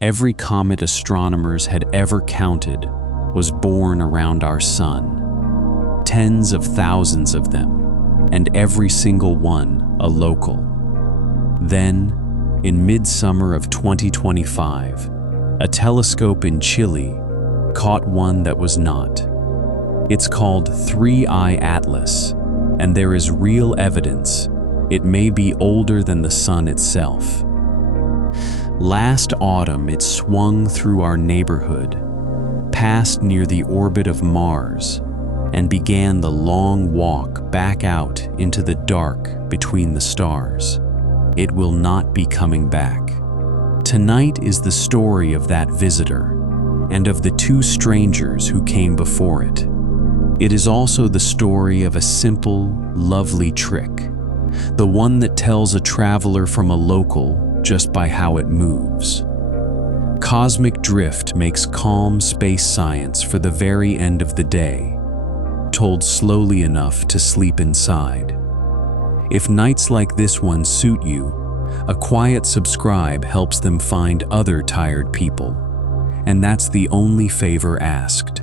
Every comet astronomers had ever counted was born around our sun. Tens of thousands of them, and every single one a local. Then, in midsummer of 2025, a telescope in Chile caught one that was not. It's called 3-Eye Atlas, and there is real evidence it may be older than the sun itself. Last autumn, it swung through our neighborhood, passed near the orbit of Mars, and began the long walk back out into the dark between the stars. It will not be coming back. Tonight is the story of that visitor and of the two strangers who came before it. It is also the story of a simple, lovely trick, the one that tells a traveler from a local just by how it moves. Cosmic drift makes calm space science for the very end of the day, told slowly enough to sleep inside. If nights like this one suit you, a quiet subscribe helps them find other tired people, and that's the only favor asked.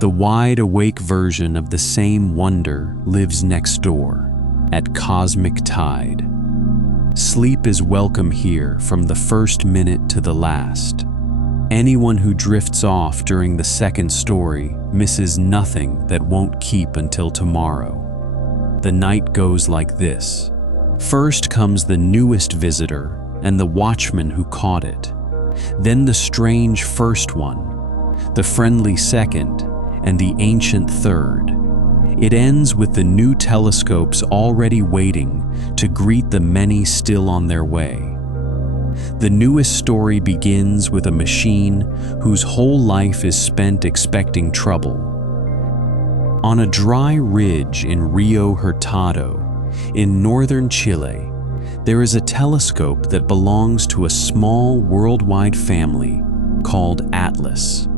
The wide-awake version of the same wonder lives next door, at Cosmic Tide. Sleep is welcome here from the first minute to the last. Anyone who drifts off during the second story misses nothing that won't keep until tomorrow. The night goes like this. First comes the newest visitor and the watchman who caught it. Then the strange first one, the friendly second, and the ancient third. It ends with the new telescopes already waiting to greet the many still on their way. The newest story begins with a machine whose whole life is spent expecting trouble. On a dry ridge in Rio Hurtado, in northern Chile, there is a telescope that belongs to a small worldwide family called Atlas.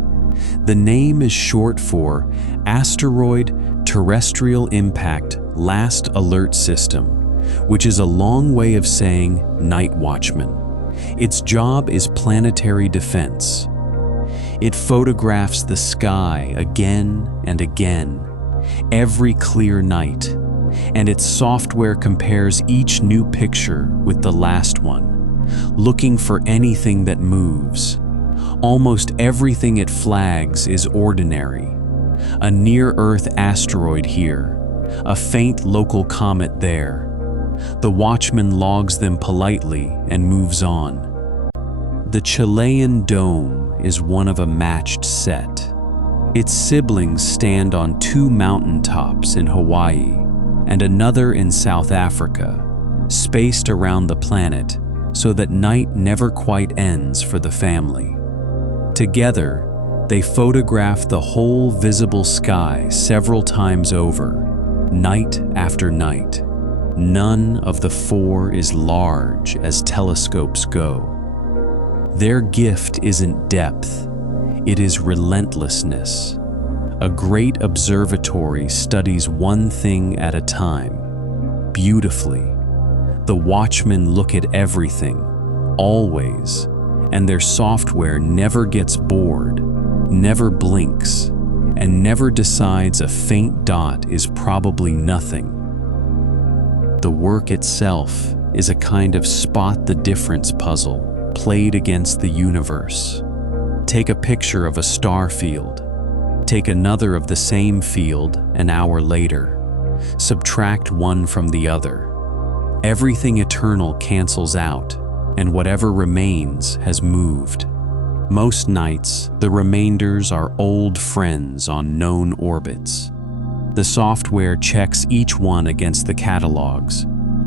The name is short for Asteroid Terrestrial Impact Last Alert System, which is a long way of saying night watchman. Its job is planetary defense. It photographs the sky again and again, every clear night, and its software compares each new picture with the last one, looking for anything that moves. Almost everything it flags is ordinary. A near-Earth asteroid here, a faint local comet there. The watchman logs them politely and moves on. The Chilean dome is one of a matched set. Its siblings stand on two mountaintops in Hawaii and another in South Africa, spaced around the planet so that night never quite ends for the family. Together, they photograph the whole visible sky several times over, night after night. None of the four is large as telescopes go. Their gift isn't depth, it is relentlessness. A great observatory studies one thing at a time, beautifully. The watchmen look at everything, always, and their software never gets bored, never blinks, and never decides a faint dot is probably nothing. The work itself is a kind of spot the difference puzzle played against the universe. Take a picture of a star field. Take another of the same field an hour later. Subtract one from the other. Everything eternal cancels out, and whatever remains has moved. Most nights, the remainders are old friends on known orbits. The software checks each one against the catalogs,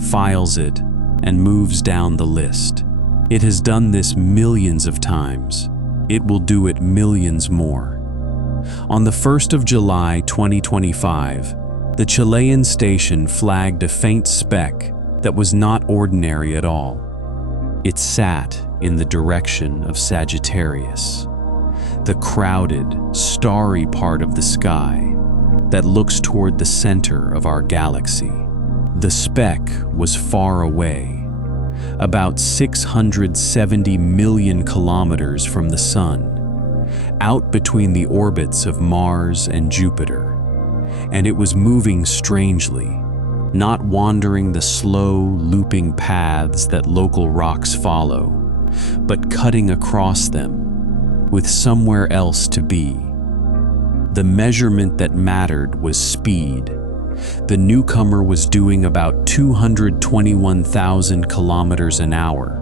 files it, and moves down the list. It has done this millions of times. It will do it millions more. On the 1st of July 2025, the Chilean station flagged a faint speck that was not ordinary at all. It sat in the direction of Sagittarius, the crowded, starry part of the sky that looks toward the center of our galaxy. The speck was far away, about 670 million kilometers from the Sun, out between the orbits of Mars and Jupiter. And it was moving strangely, not wandering the slow, looping paths that local rocks follow, but cutting across them, with somewhere else to be. The measurement that mattered was speed. The newcomer was doing about 221,000 kilometers an hour.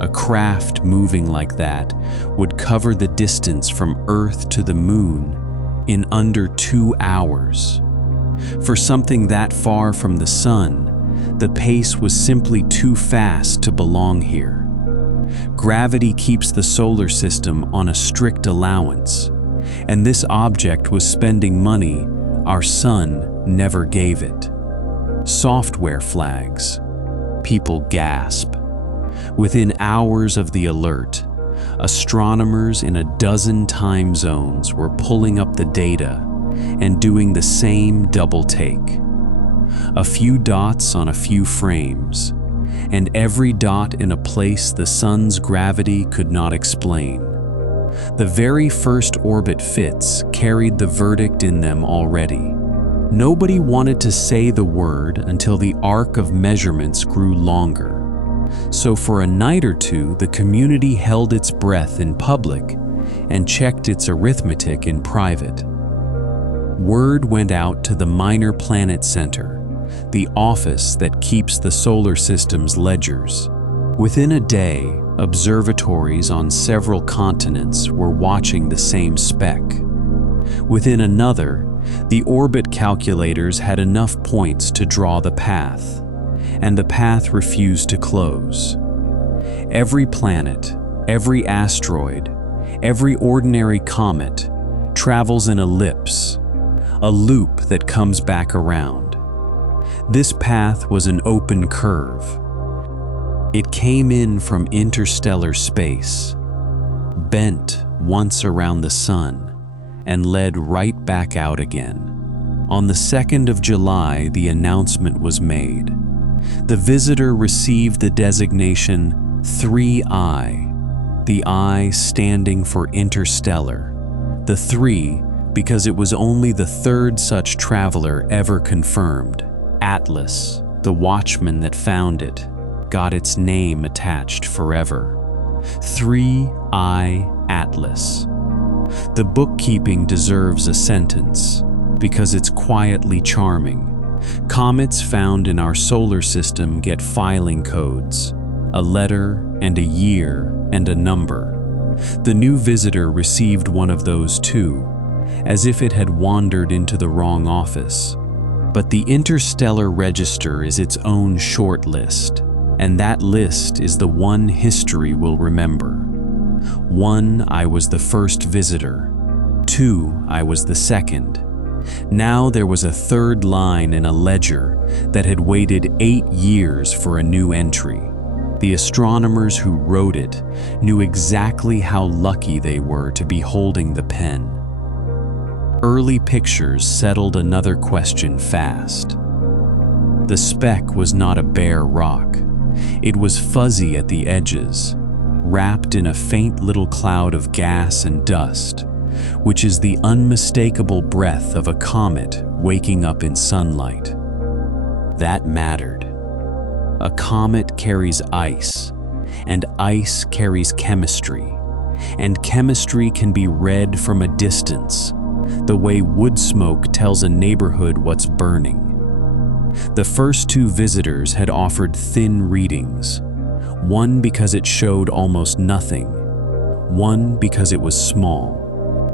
A craft moving like that would cover the distance from Earth to the Moon in under 2 hours. For something that far from the Sun, the pace was simply too fast to belong here. Gravity keeps the solar system on a strict allowance, and this object was spending money our Sun never gave it. Software flags. People gasp. Within hours of the alert, astronomers in a dozen time zones were pulling up the data and doing the same double take. A few dots on a few frames, and every dot in a place the Sun's gravity could not explain. The very first orbit fits carried the verdict in them already. Nobody wanted to say the word until the arc of measurements grew longer. So for a night or two, the community held its breath in public and checked its arithmetic in private. Word went out to the Minor Planet Center, the office that keeps the solar system's ledgers. Within a day, observatories on several continents were watching the same speck. Within another, the orbit calculators had enough points to draw the path, and the path refused to close. Every planet, every asteroid, every ordinary comet travels in ellipse, a loop that comes back around. This path was an open curve. It came in from interstellar space, bent once around the Sun, and led right back out again. On the 2nd of July, the announcement was made. The visitor received the designation 3I, the I standing for interstellar, the 3 because it was only the third such traveler ever confirmed. Atlas, the Watchman that found it, got its name attached forever. 3I Atlas. The bookkeeping deserves a sentence because it's quietly charming. Comets found in our solar system get filing codes, a letter and a year and a number. The new visitor received one of those too, as if it had wandered into the wrong office. But the Interstellar Register is its own short list, and that list is the one history will remember. 1, I was the first visitor. 2, I was the second. Now there was a third line in a ledger that had waited 8 years for a new entry. The astronomers who wrote it knew exactly how lucky they were to be holding the pen. Early pictures settled another question fast. The speck was not a bare rock. It was fuzzy at the edges, wrapped in a faint little cloud of gas and dust, which is the unmistakable breath of a comet waking up in sunlight. That mattered. A comet carries ice, and ice carries chemistry, and chemistry can be read from a distance, the way wood smoke tells a neighborhood what's burning. The first 2 visitors had offered thin readings, one because it showed almost nothing, one because it was small.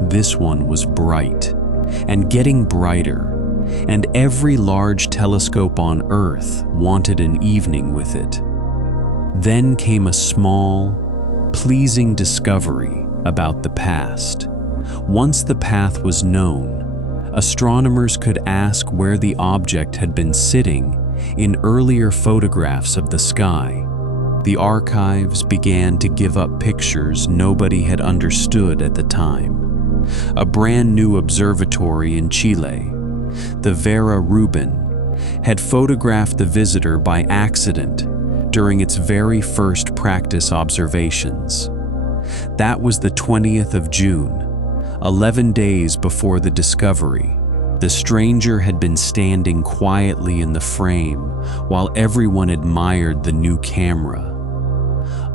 This one was bright, and getting brighter, and every large telescope on Earth wanted an evening with it. Then came a small, pleasing discovery about the past. Once the path was known, astronomers could ask where the object had been sitting in earlier photographs of the sky. The archives began to give up pictures nobody had understood at the time. A brand new observatory in Chile, the Vera Rubin, had photographed the visitor by accident during its very first practice observations. That was the 20th of June, 11 days before the discovery. The stranger had been standing quietly in the frame while everyone admired the new camera.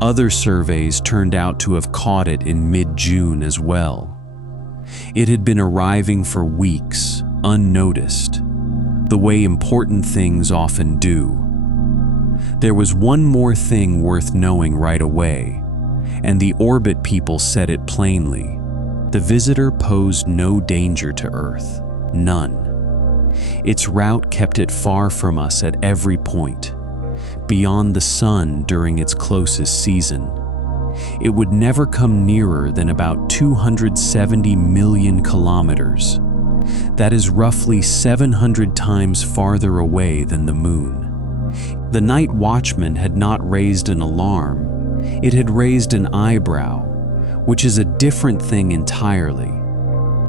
Other surveys turned out to have caught it in mid-June as well. It had been arriving for weeks, unnoticed, the way important things often do. There was one more thing worth knowing right away, and the orbit people said it plainly. The visitor posed no danger to Earth, none. Its route kept it far from us at every point, beyond the sun during its closest season. It would never come nearer than about 270 million kilometers. That is roughly 700 times farther away than the moon. The night watchman had not raised an alarm, it had raised an eyebrow, which is a different thing entirely.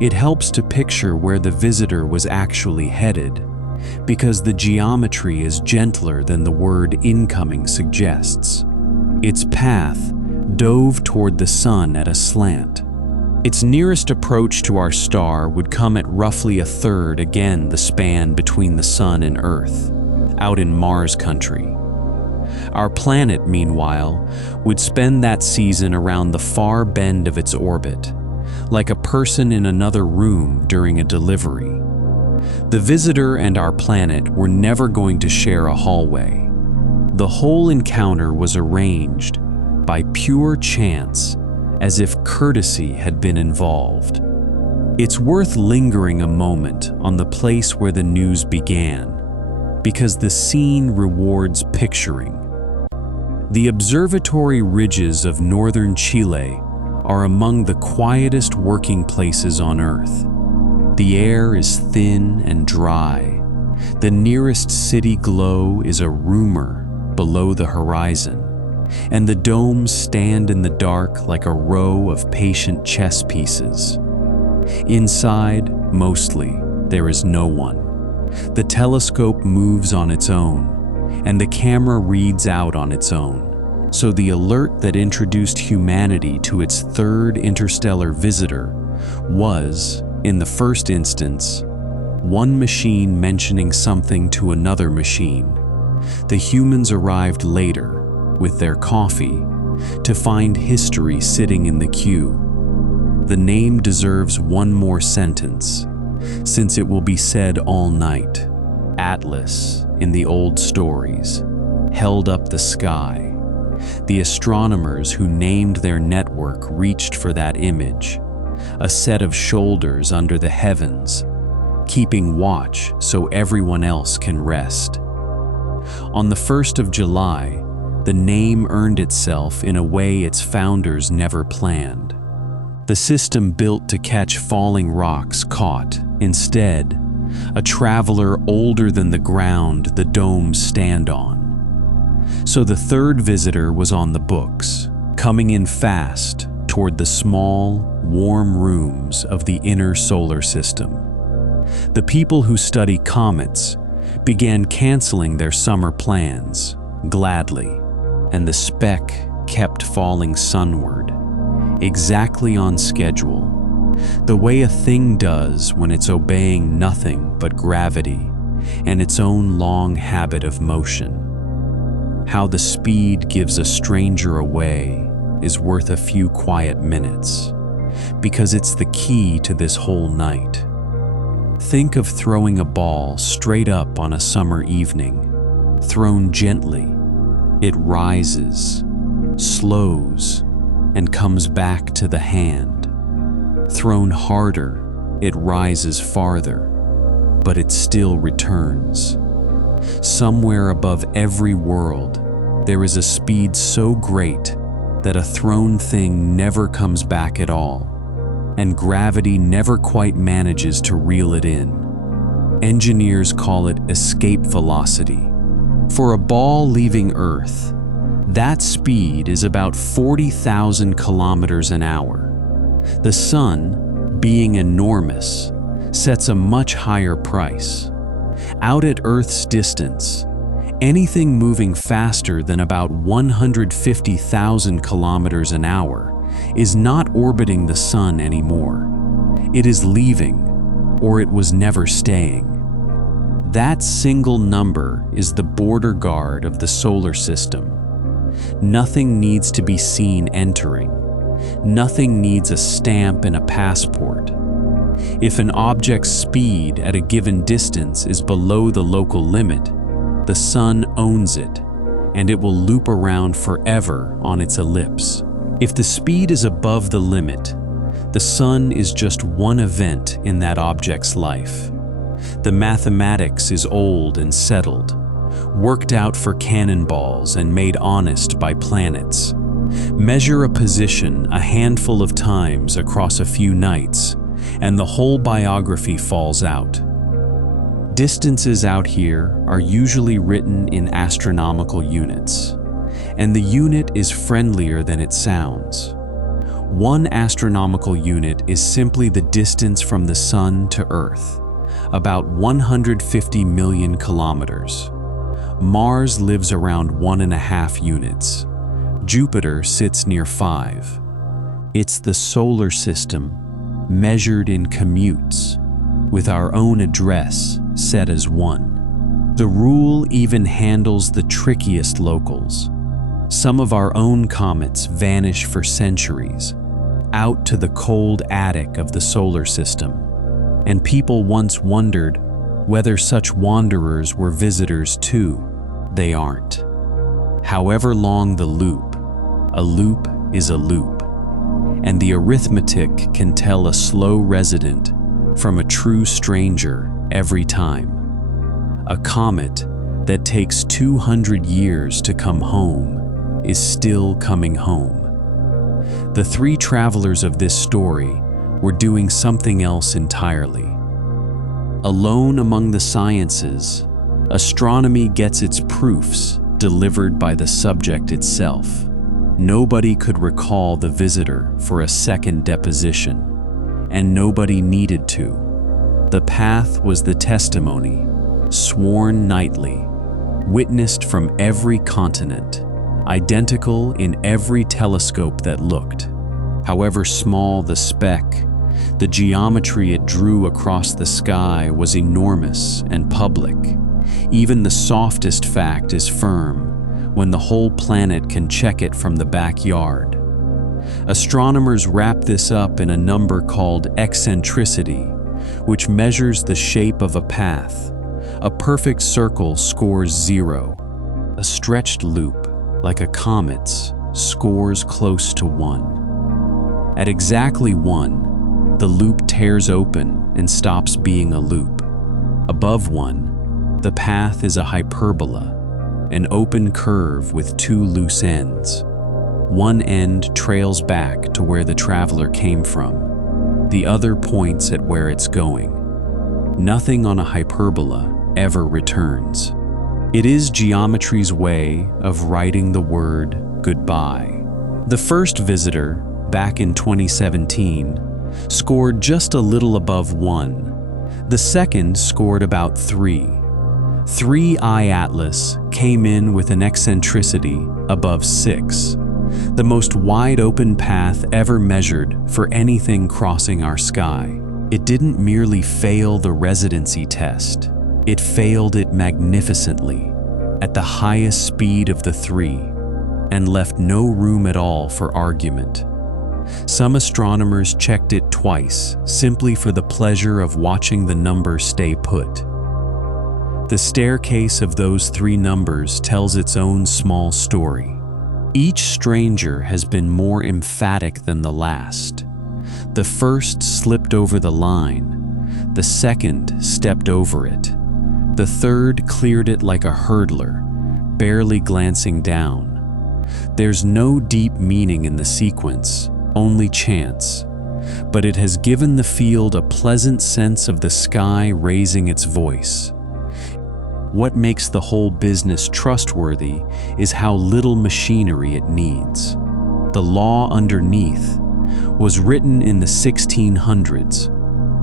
It helps to picture where the visitor was actually headed, because the geometry is gentler than the word incoming suggests. Its path dove toward the sun at a slant. Its nearest approach to our star would come at roughly a third again the span between the sun and Earth, out in Mars country. Our planet, meanwhile, would spend that season around the far bend of its orbit, like a person in another room during a delivery. The visitor and our planet were never going to share a hallway. The whole encounter was arranged by pure chance, as if courtesy had been involved. It's worth lingering a moment on the place where the news began, because the scene rewards picturing. The observatory ridges of northern Chile are among the quietest working places on Earth. The air is thin and dry. The nearest city glow is a rumor below the horizon, and the domes stand in the dark like a row of patient chess pieces. Inside, mostly, there is no one. The telescope moves on its own, and the camera reads out on its own. So the alert that introduced humanity to its third interstellar visitor was, in the first instance, one machine mentioning something to another machine. The humans arrived later, with their coffee, to find history sitting in the queue. The name deserves one more sentence, since it will be said all night. Atlas, in the old stories, held up the sky. The astronomers who named their network reached for that image, a set of shoulders under the heavens, keeping watch so everyone else can rest. On the 1st of July, the name earned itself in a way its founders never planned. The system built to catch falling rocks caught, instead, a traveler older than the ground the domes stand on. So the third visitor was on the books, coming in fast toward the small, warm rooms of the inner solar system. The people who study comets began canceling their summer plans, gladly, and the Speck kept falling sunward, exactly on schedule, the way a thing does when it's obeying nothing but gravity and its own long habit of motion. How the speed gives a stranger away is worth a few quiet minutes, because it's the key to this whole night. Think of throwing a ball straight up on a summer evening. Thrown gently, it rises, slows, and comes back to the hand. Thrown harder, it rises farther, but it still returns. Somewhere above every world, there is a speed so great that a thrown thing never comes back at all, and gravity never quite manages to reel it in. Engineers call it escape velocity. For a ball leaving Earth, that speed is about 40,000 kilometers an hour. The sun, being enormous, sets a much higher price. Out at Earth's distance, Anything moving faster than about 150,000 kilometers an hour is not orbiting the sun anymore. It is leaving, or it was never staying. That single number is the border guard of the solar system. Nothing needs to be seen entering. Nothing needs a stamp and a passport. If an object's speed at a given distance is below the local limit, the sun owns it, and it will loop around forever on its ellipse. If the speed is above the limit, the sun is just one event in that object's life. The mathematics is old and settled, worked out for cannonballs and made honest by planets. Measure a position a handful of times across a few nights, and the whole biography falls out. Distances out here are usually written in astronomical units, and the unit is friendlier than it sounds. 1 astronomical unit is simply the distance from the sun to Earth, about 150 million kilometers. Mars lives around 1.5 units. Jupiter sits near 5. It's the solar system measured in commutes, with our own address set as 1. The rule even handles the trickiest locals. Some of our own comets vanish for centuries, out to the cold attic of the solar system, and people once wondered whether such wanderers were visitors too. They aren't. However long the loop, a loop is a loop, and the arithmetic can tell a slow resident from a true stranger every time. A comet that takes 200 years to come home is still coming home. The 3 travelers of this story were doing something else entirely. Alone among the sciences, astronomy gets its proofs delivered by the subject itself. Nobody could recall the visitor for a second deposition, and nobody needed to. The path was the testimony, sworn nightly, witnessed from every continent, identical in every telescope that looked. However small the speck, the geometry it drew across the sky was enormous and public. Even the softest fact is firm when the whole planet can check it from the backyard. Astronomers wrap this up in a number called eccentricity, which measures the shape of a path. A perfect circle scores 0. A stretched loop, like a comet's, scores close to 1. At exactly 1, the loop tears open and stops being a loop. Above 1, the path is a hyperbola, an open curve with 2 loose ends. One end trails back to where the traveler came from. The other points at where it's going. Nothing on a hyperbola ever returns. It is geometry's way of writing the word goodbye. The first visitor, back in 2017, scored just a little above 1. The second scored about 3. 3I Atlas came in with an eccentricity above 6, the most wide-open path ever measured for anything crossing our sky. It didn't merely fail the residency test, it failed it magnificently, at the highest speed of the 3, and left no room at all for argument. Some astronomers checked it twice, simply for the pleasure of watching the number stay put. The staircase of those 3 numbers tells its own small story. Each stranger has been more emphatic than the last. The first slipped over the line, the second stepped over it, the third cleared it like a hurdler, barely glancing down. There's no deep meaning in the sequence, only chance, but it has given the field a pleasant sense of the sky raising its voice. What makes the whole business trustworthy is how little machinery it needs. The law underneath was written in the 1600s,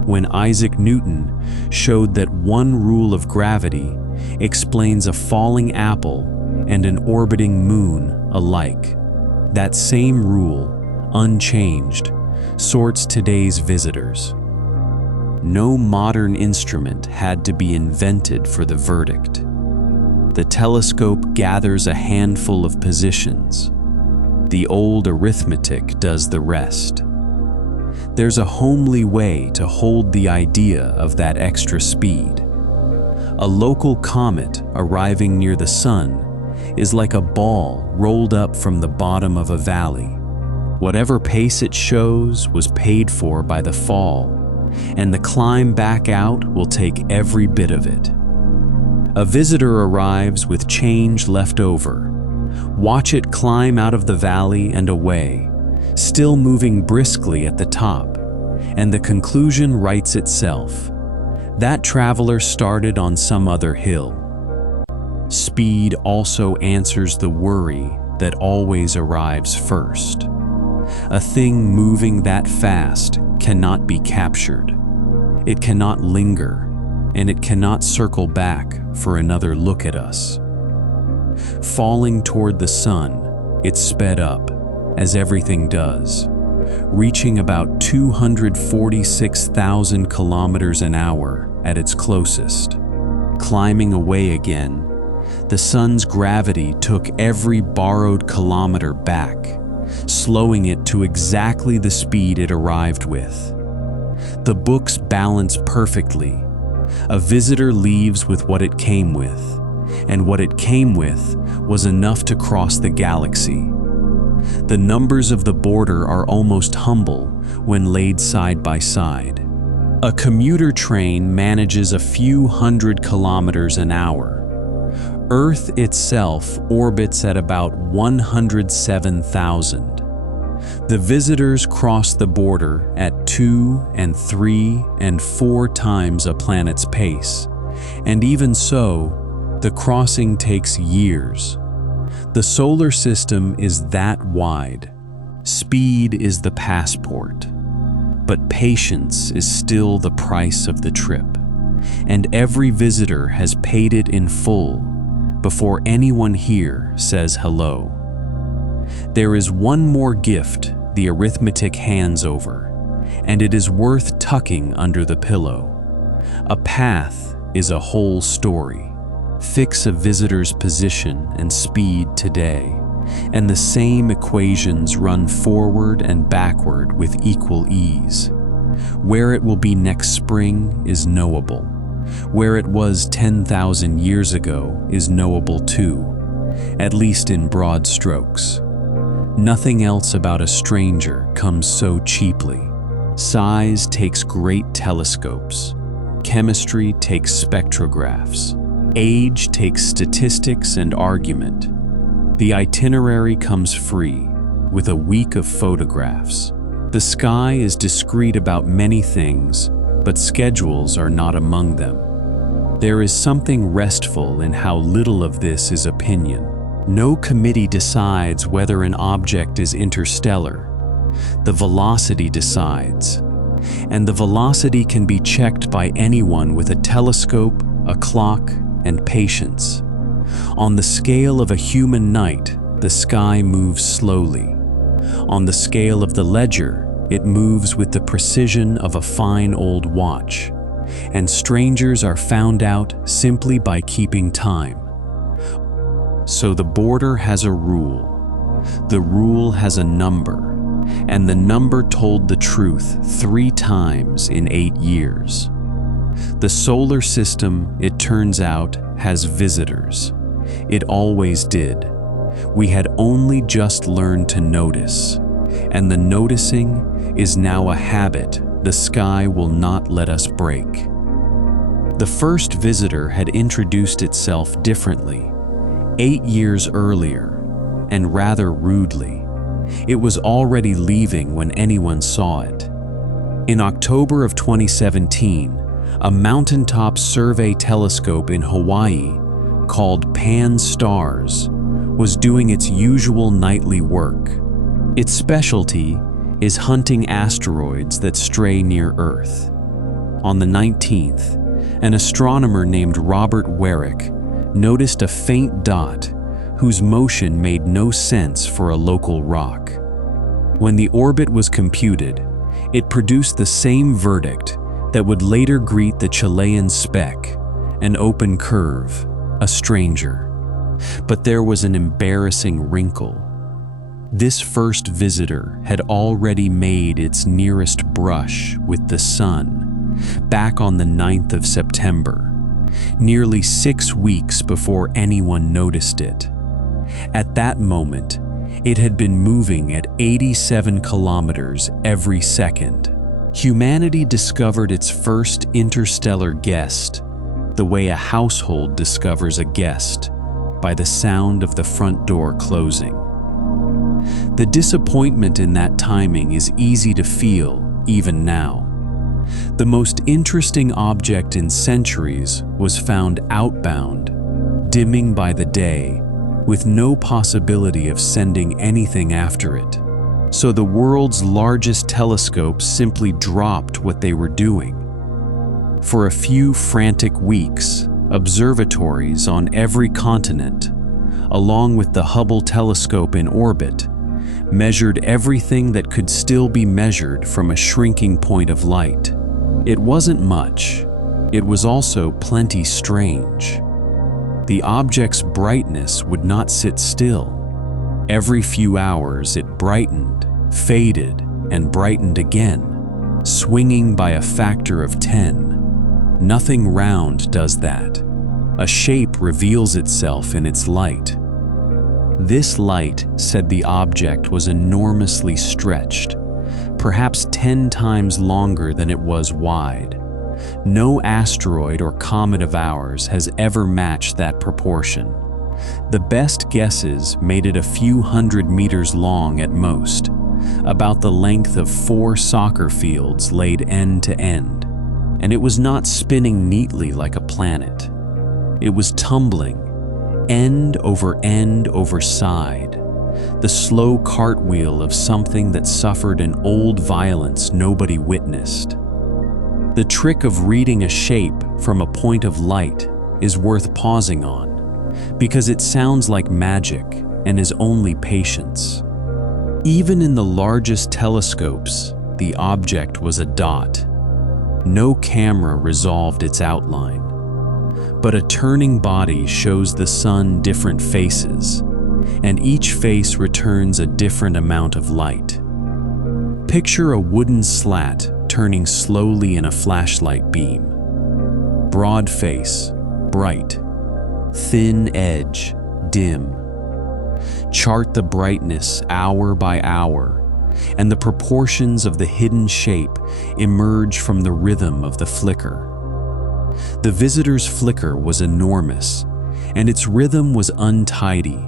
when Isaac Newton showed that one rule of gravity explains a falling apple and an orbiting moon alike. That same rule, unchanged, sorts today's visitors. No modern instrument had to be invented for the verdict. The telescope gathers a handful of positions. The old arithmetic does the rest. There's a homely way to hold the idea of that extra speed. A local comet arriving near the sun is like a ball rolled up from the bottom of a valley. Whatever pace it shows was paid for by the fall, and the climb back out will take every bit of it. A visitor arrives with change left over. Watch it climb out of the valley and away, still moving briskly at the top, and the conclusion writes itself. That traveler started on some other hill. Speed also answers the worry that always arrives first. A thing moving that fast cannot be captured. It cannot linger, and it cannot circle back for another look at us. Falling toward the sun, it sped up, as everything does, reaching about 246,000 kilometers an hour at its closest. Climbing away again, the sun's gravity took every borrowed kilometer back, slowing it to exactly the speed it arrived with. The books balance perfectly. A visitor leaves with what it came with, and what it came with was enough to cross the galaxy. The numbers of the border are almost humble when laid side by side. A commuter train manages a few hundred kilometers an hour. Earth itself orbits at about 107,000. The visitors cross the border at 2 and 3 and 4 times a planet's pace, and even so, the crossing takes years. The solar system is that wide. Speed is the passport, but patience is still the price of the trip, and every visitor has paid it in full before anyone here says hello. There is one more gift the arithmetic hands over, and it is worth tucking under the pillow. A path is a whole story. Fix a visitor's position and speed today, and the same equations run forward and backward with equal ease. Where it will be next spring is knowable. Where it was 10,000 years ago is knowable too, at least in broad strokes. Nothing else about a stranger comes so cheaply. Size takes great telescopes. Chemistry takes spectrographs. Age takes statistics and argument. The itinerary comes free, with a week of photographs. The sky is discreet about many things, but schedules are not among them. There is something restful in how little of this is opinion. No committee decides whether an object is interstellar. The velocity decides, and the velocity can be checked by anyone with a telescope, a clock, and patience. On the scale of a human night, the sky moves slowly. On the scale of the ledger, it moves with the precision of a fine old watch, and strangers are found out simply by keeping time. So the border has a rule. The rule has a number, and the number told the truth 3 times in 8 years. The solar system, it turns out, has visitors. It always did. We had only just learned to notice, and the noticing is now a habit the sky will not let us break. The first visitor had introduced itself differently, 8 years earlier, and rather rudely. It was already leaving when anyone saw it. In October of 2017, a mountaintop survey telescope in Hawaii called Pan-STARRS was doing its usual nightly work. Its specialty is hunting asteroids that stray near Earth. On the 19th, an astronomer named Robert Warwick noticed a faint dot whose motion made no sense for a local rock. When the orbit was computed, it produced the same verdict that would later greet the Chilean Speck, an open curve, a stranger. But there was an embarrassing wrinkle. This first visitor had already made its nearest brush with the sun back on the 9th of September, nearly 6 weeks before anyone noticed it. At that moment, it had been moving at 87 kilometers every second. Humanity discovered its first interstellar guest the way a household discovers a guest, by the sound of the front door closing. The disappointment in that timing is easy to feel even now. The most interesting object in centuries was found outbound, dimming by the day, with no possibility of sending anything after it. So the world's largest telescopes simply dropped what they were doing. For a few frantic weeks, observatories on every continent, along with the Hubble telescope in orbit, measured everything that could still be measured from a shrinking point of light. It wasn't much. It was also plenty strange. The object's brightness would not sit still. Every few hours it brightened, faded, and brightened again, swinging by a factor of 10. Nothing round does that. A shape reveals itself in its light. This light said the object was enormously stretched, perhaps 10 times longer than it was wide. No asteroid or comet of ours has ever matched that proportion. The best guesses made it a few hundred meters long at most, about the length of 4 soccer fields laid end to end. And it was not spinning neatly like a planet. It was tumbling, end over side, the slow cartwheel of something that suffered an old violence nobody witnessed. The trick of reading a shape from a point of light is worth pausing on, because it sounds like magic and is only patience. Even in the largest telescopes, the object was a dot. No camera resolved its outline, but a turning body shows the sun different faces, and each face returns a different amount of light. Picture a wooden slat turning slowly in a flashlight beam. Broad face, bright. Thin edge, dim. Chart the brightness hour by hour, and the proportions of the hidden shape emerge from the rhythm of the flicker. The visitor's flicker was enormous, and its rhythm was untidy,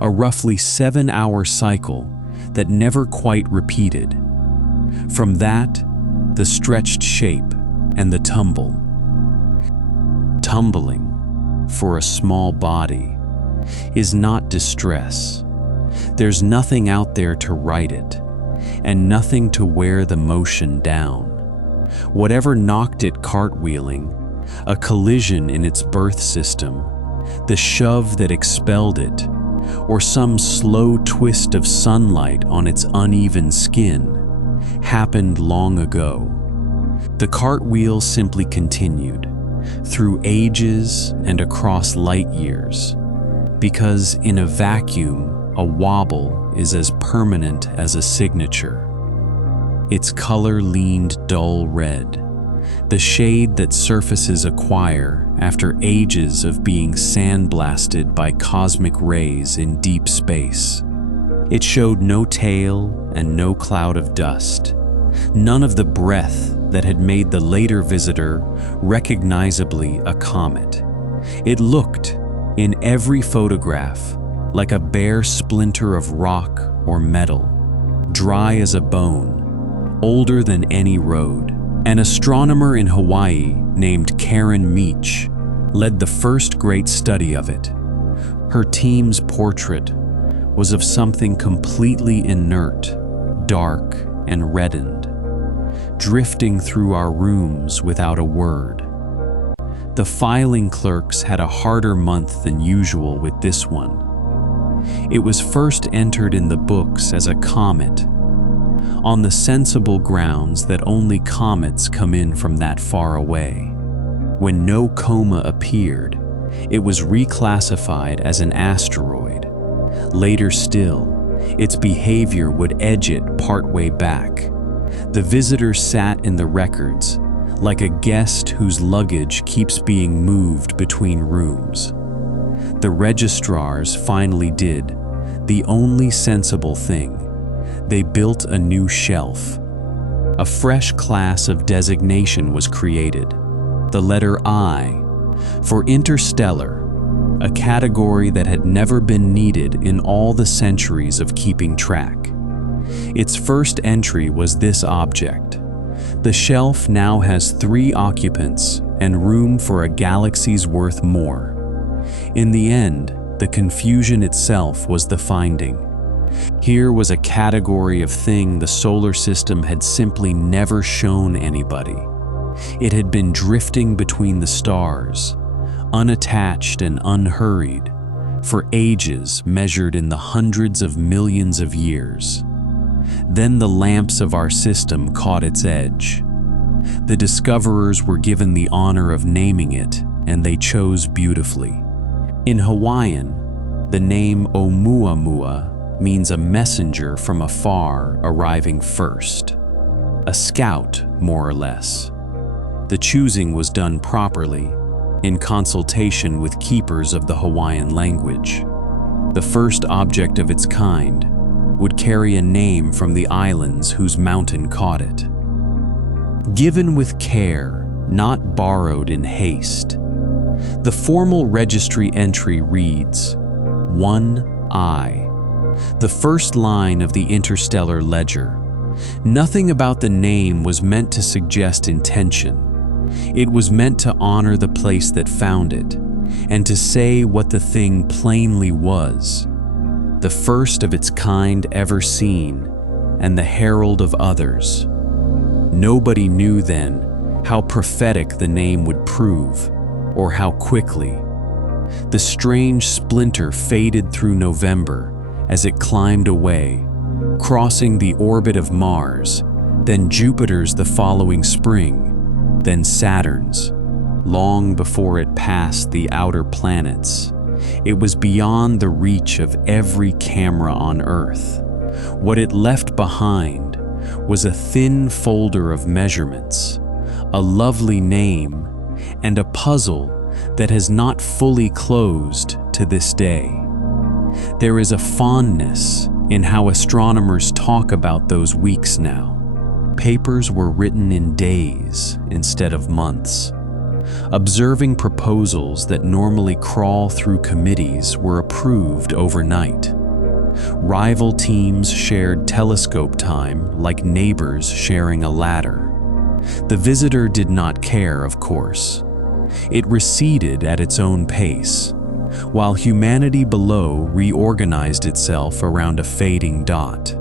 a roughly 7-hour cycle that never quite repeated. From that, the stretched shape and the tumble. Tumbling, for a small body, is not distress. There's nothing out there to right it, and nothing to wear the motion down. Whatever knocked it cartwheeling, a collision in its birth system, the shove that expelled it, or some slow twist of sunlight on its uneven skin, happened long ago. The cartwheel simply continued, through ages and across light years, because in a vacuum, a wobble is as permanent as a signature. Its color leaned dull red, the shade that surfaces acquire after ages of being sandblasted by cosmic rays in deep space. It showed no tail and no cloud of dust, none of the breath that had made the later visitor recognizably a comet. It looked, in every photograph, like a bare splinter of rock or metal, dry as a bone, older than any road. An astronomer in Hawaii named Karen Meach led the first great study of it. Her team's portrait was of something completely inert, dark and reddened, drifting through our rooms without a word. The filing clerks had a harder month than usual with this one. It was first entered in the books as a comet, on the sensible grounds that only comets come in from that far away. When no coma appeared, it was reclassified as an asteroid. Later still, its behavior would edge it partway back. The visitor sat in the records, like a guest whose luggage keeps being moved between rooms. The registrars finally did the only sensible thing. They built a new shelf. A fresh class of designation was created, the letter I, for interstellar, a category that had never been needed in all the centuries of keeping track. Its first entry was this object. The shelf now has 3 occupants and room for a galaxy's worth more. In the end, the confusion itself was the finding. Here was a category of thing the solar system had simply never shown anybody. It had been drifting between the stars, unattached and unhurried, for ages measured in the hundreds of millions of years. Then the lamps of our system caught its edge. The discoverers were given the honor of naming it, and they chose beautifully. In Hawaiian, the name Oumuamua means a messenger from afar arriving first. A scout, more or less. The choosing was done properly, in consultation with keepers of the Hawaiian language. The first object of its kind would carry a name from the islands whose mountain caught it. Given with care, not borrowed in haste. The formal registry entry reads, 1I, the first line of the interstellar ledger. Nothing about the name was meant to suggest intention. It was meant to honor the place that found it, and to say what the thing plainly was. The first of its kind ever seen, and the herald of others. Nobody knew then how prophetic the name would prove, or how quickly. The strange splinter faded through November as it climbed away, crossing the orbit of Mars, then Jupiter's the following spring, then Saturn's, long before it passed the outer planets. It was beyond the reach of every camera on Earth. What it left behind was a thin folder of measurements, a lovely name, and a puzzle that has not fully closed to this day. There is a fondness in how astronomers talk about those weeks now. Papers were written in days instead of months. Observing proposals that normally crawl through committees were approved overnight. Rival teams shared telescope time like neighbors sharing a ladder. The visitor did not care, of course. It receded at its own pace, while humanity below reorganized itself around a fading dot.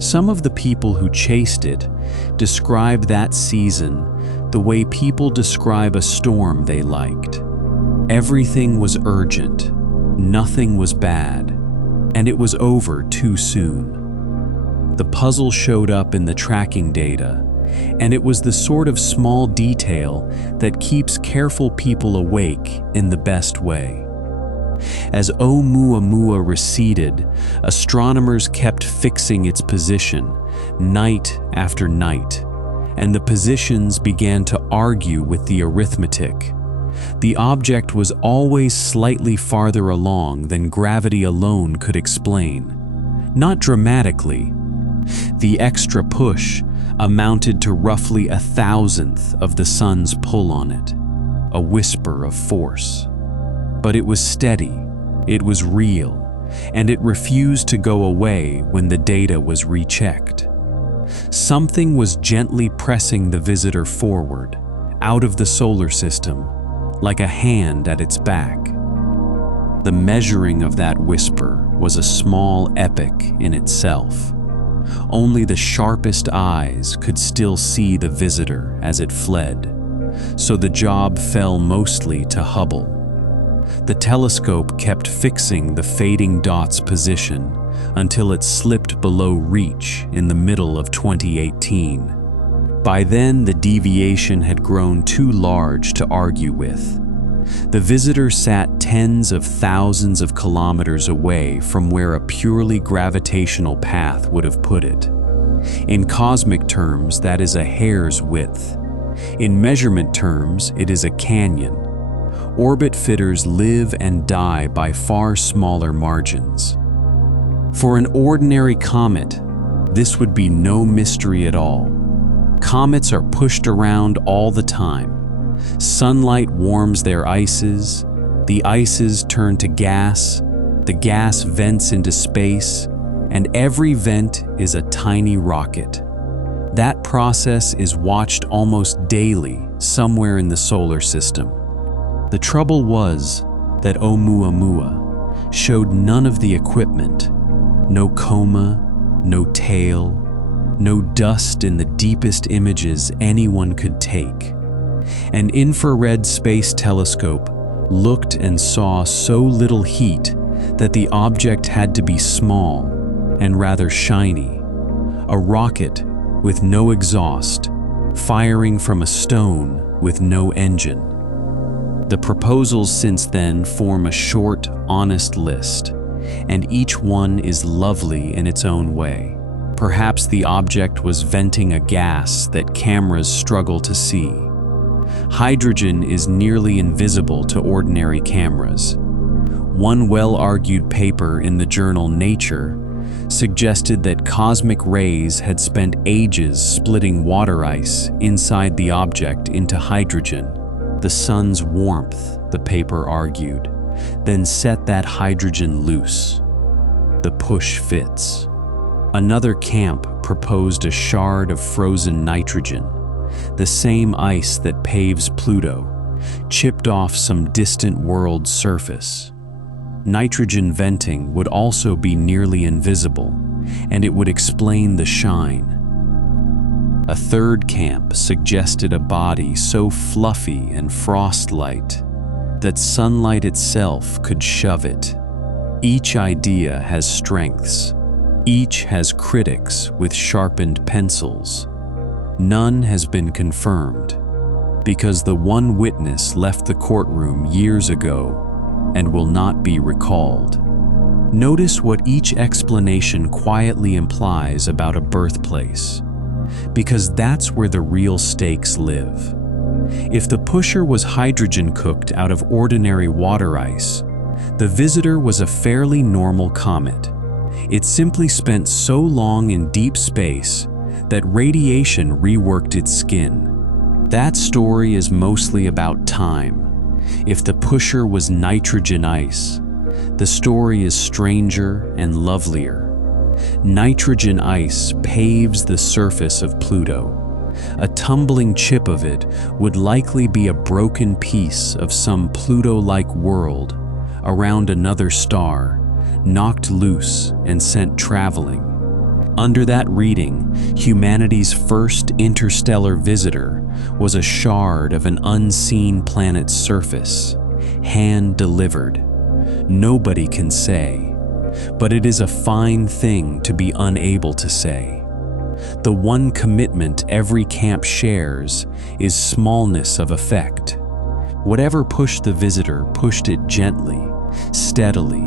Some of the people who chased it described that season the way people describe a storm they liked. Everything was urgent, nothing was bad, and it was over too soon. The puzzle showed up in the tracking data, and it was the sort of small detail that keeps careful people awake in the best way. As Oumuamua receded, astronomers kept fixing its position, night after night, and the positions began to argue with the arithmetic. The object was always slightly farther along than gravity alone could explain. Not dramatically. The extra push amounted to roughly 1,000th of the sun's pull on it, a whisper of force. But it was steady, it was real, and it refused to go away when the data was rechecked. Something was gently pressing the visitor forward, out of the solar system, like a hand at its back. The measuring of that whisper was a small epic in itself. Only the sharpest eyes could still see the visitor as it fled, so the job fell mostly to Hubble. The telescope kept fixing the fading dot's position until it slipped below reach in the middle of 2018. By then, the deviation had grown too large to argue with. The visitor sat tens of thousands of kilometers away from where a purely gravitational path would have put it. In cosmic terms, that is a hair's width. In measurement terms, it is a canyon. Orbit fitters live and die by far smaller margins. For an ordinary comet, this would be no mystery at all. Comets are pushed around all the time. Sunlight warms their ices, the ices turn to gas, the gas vents into space, and every vent is a tiny rocket. That process is watched almost daily somewhere in the solar system. The trouble was that Oumuamua showed none of the equipment. No coma, no tail, no dust in the deepest images anyone could take. An infrared space telescope looked and saw so little heat that the object had to be small and rather shiny. A rocket with no exhaust, firing from a stone with no engine. The proposals since then form a short, honest list, and each one is lovely in its own way. Perhaps the object was venting a gas that cameras struggle to see. Hydrogen is nearly invisible to ordinary cameras. One well-argued paper in the journal Nature suggested that cosmic rays had spent ages splitting water ice inside the object into hydrogen. The sun's warmth, the paper argued, then set that hydrogen loose. The push fits. Another camp proposed a shard of frozen nitrogen, the same ice that paves Pluto, chipped off some distant world's surface. Nitrogen venting would also be nearly invisible, and it would explain the shine. A third camp suggested a body so fluffy and frost-light that sunlight itself could shove it. Each idea has strengths. Each has critics with sharpened pencils. None has been confirmed, because the one witness left the courtroom years ago and will not be recalled. Notice what each explanation quietly implies about a birthplace, because that's where the real stakes live. If the pusher was hydrogen cooked out of ordinary water ice, the visitor was a fairly normal comet. It simply spent so long in deep space that radiation reworked its skin. That story is mostly about time. If the pusher was nitrogen ice, the story is stranger and lovelier. Nitrogen ice paves the surface of Pluto. A tumbling chip of it would likely be a broken piece of some Pluto-like world around another star, knocked loose and sent traveling. Under that reading, humanity's first interstellar visitor was a shard of an unseen planet's surface, hand-delivered. Nobody can say, but it is a fine thing to be unable to say. The one commitment every camp shares is smallness of effect. Whatever pushed the visitor pushed it gently, steadily,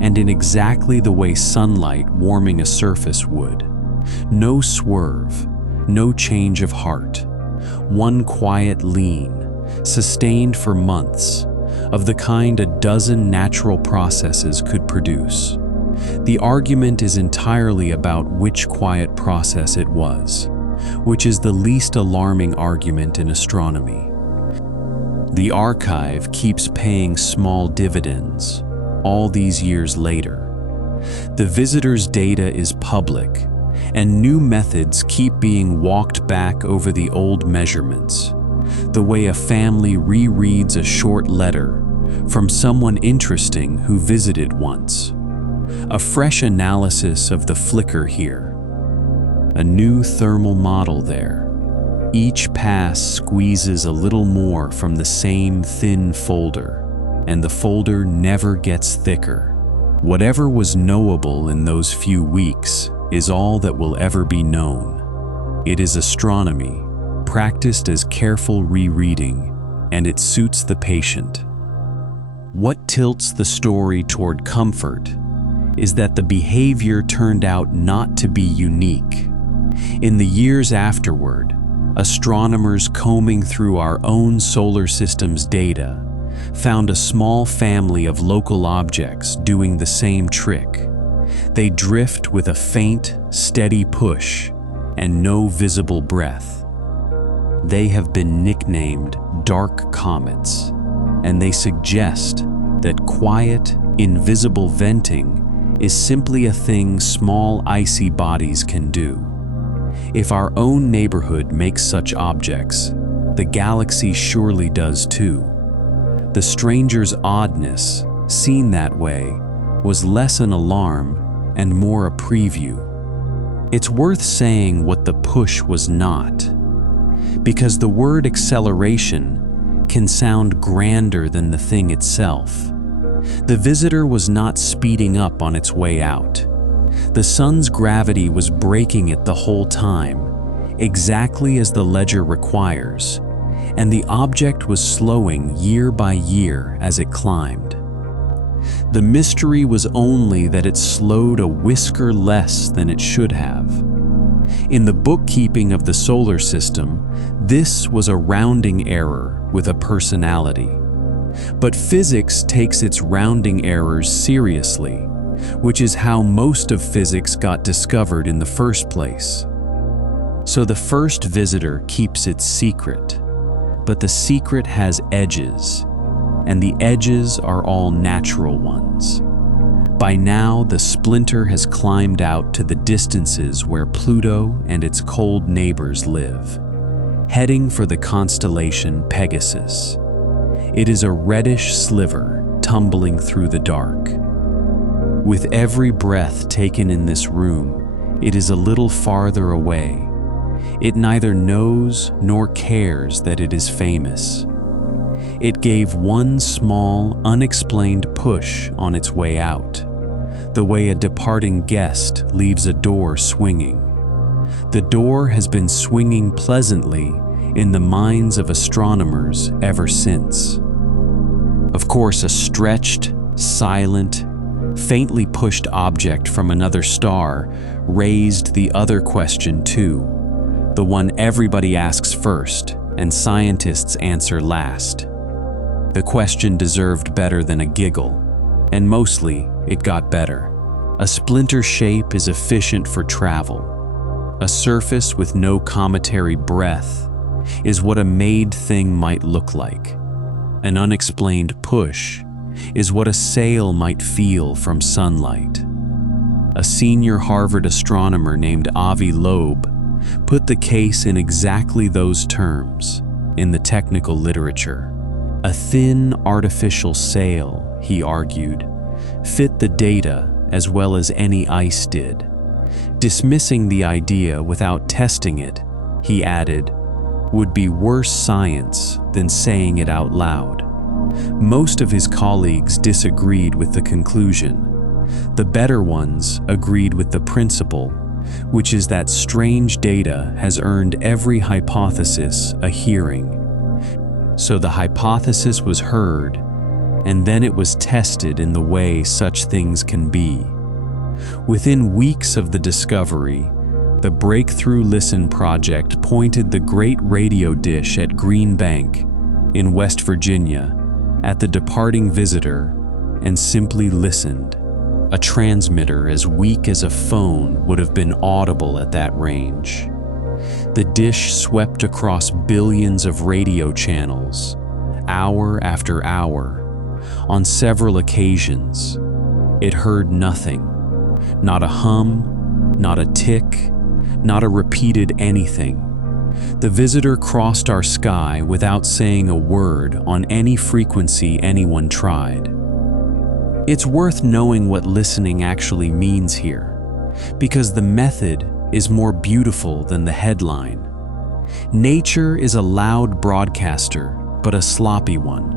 and in exactly the way sunlight warming a surface would. No swerve, no change of heart. One quiet lean, sustained for months, of the kind a dozen natural processes could produce. The argument is entirely about which quiet process it was, which is the least alarming argument in astronomy. The archive keeps paying small dividends all these years later. The visitor's data is public, and new methods keep being walked back over the old measurements, the way a family rereads a short letter from someone interesting who visited once. A fresh analysis of the flicker here, a new thermal model there, Each pass squeezes a little more from the same thin folder, and the folder never gets thicker. Whatever was knowable in those few weeks is all that will ever be known. It is astronomy, practiced as careful rereading, and it suits the patient. What tilts the story toward comfort is that the behavior turned out not to be unique. In the years afterward, astronomers combing through our own solar system's data found a small family of local objects doing the same trick. They drift with a faint, steady push and no visible breath. They have been nicknamed dark comets, and they suggest that quiet, invisible venting is simply a thing small icy bodies can do. If our own neighborhood makes such objects, the galaxy surely does too. The stranger's oddness, seen that way, was less an alarm and more a preview. It's worth saying what the push was not, because the word acceleration can sound grander than the thing itself. The visitor was not speeding up on its way out. The sun's gravity was breaking it the whole time, exactly as the ledger requires, and the object was slowing year by year as it climbed. The mystery was only that it slowed a whisker less than it should have. In the bookkeeping of the solar system, this was a rounding error with a personality. But physics takes its rounding errors seriously, which is how most of physics got discovered in the first place. So the first visitor keeps its secret, but the secret has edges, and the edges are all natural ones. By now, the splinter has climbed out to the distances where Pluto and its cold neighbors live, heading for the constellation Pegasus. It is a reddish sliver tumbling through the dark. With every breath taken in this room, it is a little farther away. It neither knows nor cares that it is famous. It gave one small, unexplained push on its way out, the way a departing guest leaves a door swinging. The door has been swinging pleasantly in the minds of astronomers ever since. Of course, a stretched, silent, faintly pushed object from another star raised the other question too, the one everybody asks first and scientists answer last. The question deserved better than a giggle, and mostly it got better. A splinter shape is efficient for travel. A surface with no cometary breath is what a made thing might look like. An unexplained push is what a sail might feel from sunlight. A senior Harvard astronomer named Avi Loeb put the case in exactly those terms in the technical literature. A thin artificial sail, he argued, fit the data as well as any ice did. Dismissing the idea without testing it, he added, would be worse science than saying it out loud. Most of his colleagues disagreed with the conclusion. The better ones agreed with the principle, which is that strange data has earned every hypothesis a hearing. So the hypothesis was heard, and then it was tested in the way such things can be. Within weeks of the discovery, the Breakthrough Listen project pointed the great radio dish at Green Bank in West Virginia at the departing visitor and simply listened. A transmitter as weak as a phone would have been audible at that range. The dish swept across billions of radio channels, hour after hour. On several occasions, it heard nothing. Not a hum, not a tick, not a repeated anything. The visitor crossed our sky without saying a word on any frequency anyone tried. It's worth knowing what listening actually means here, because the method is more beautiful than the headline. Nature is a loud broadcaster, but a sloppy one.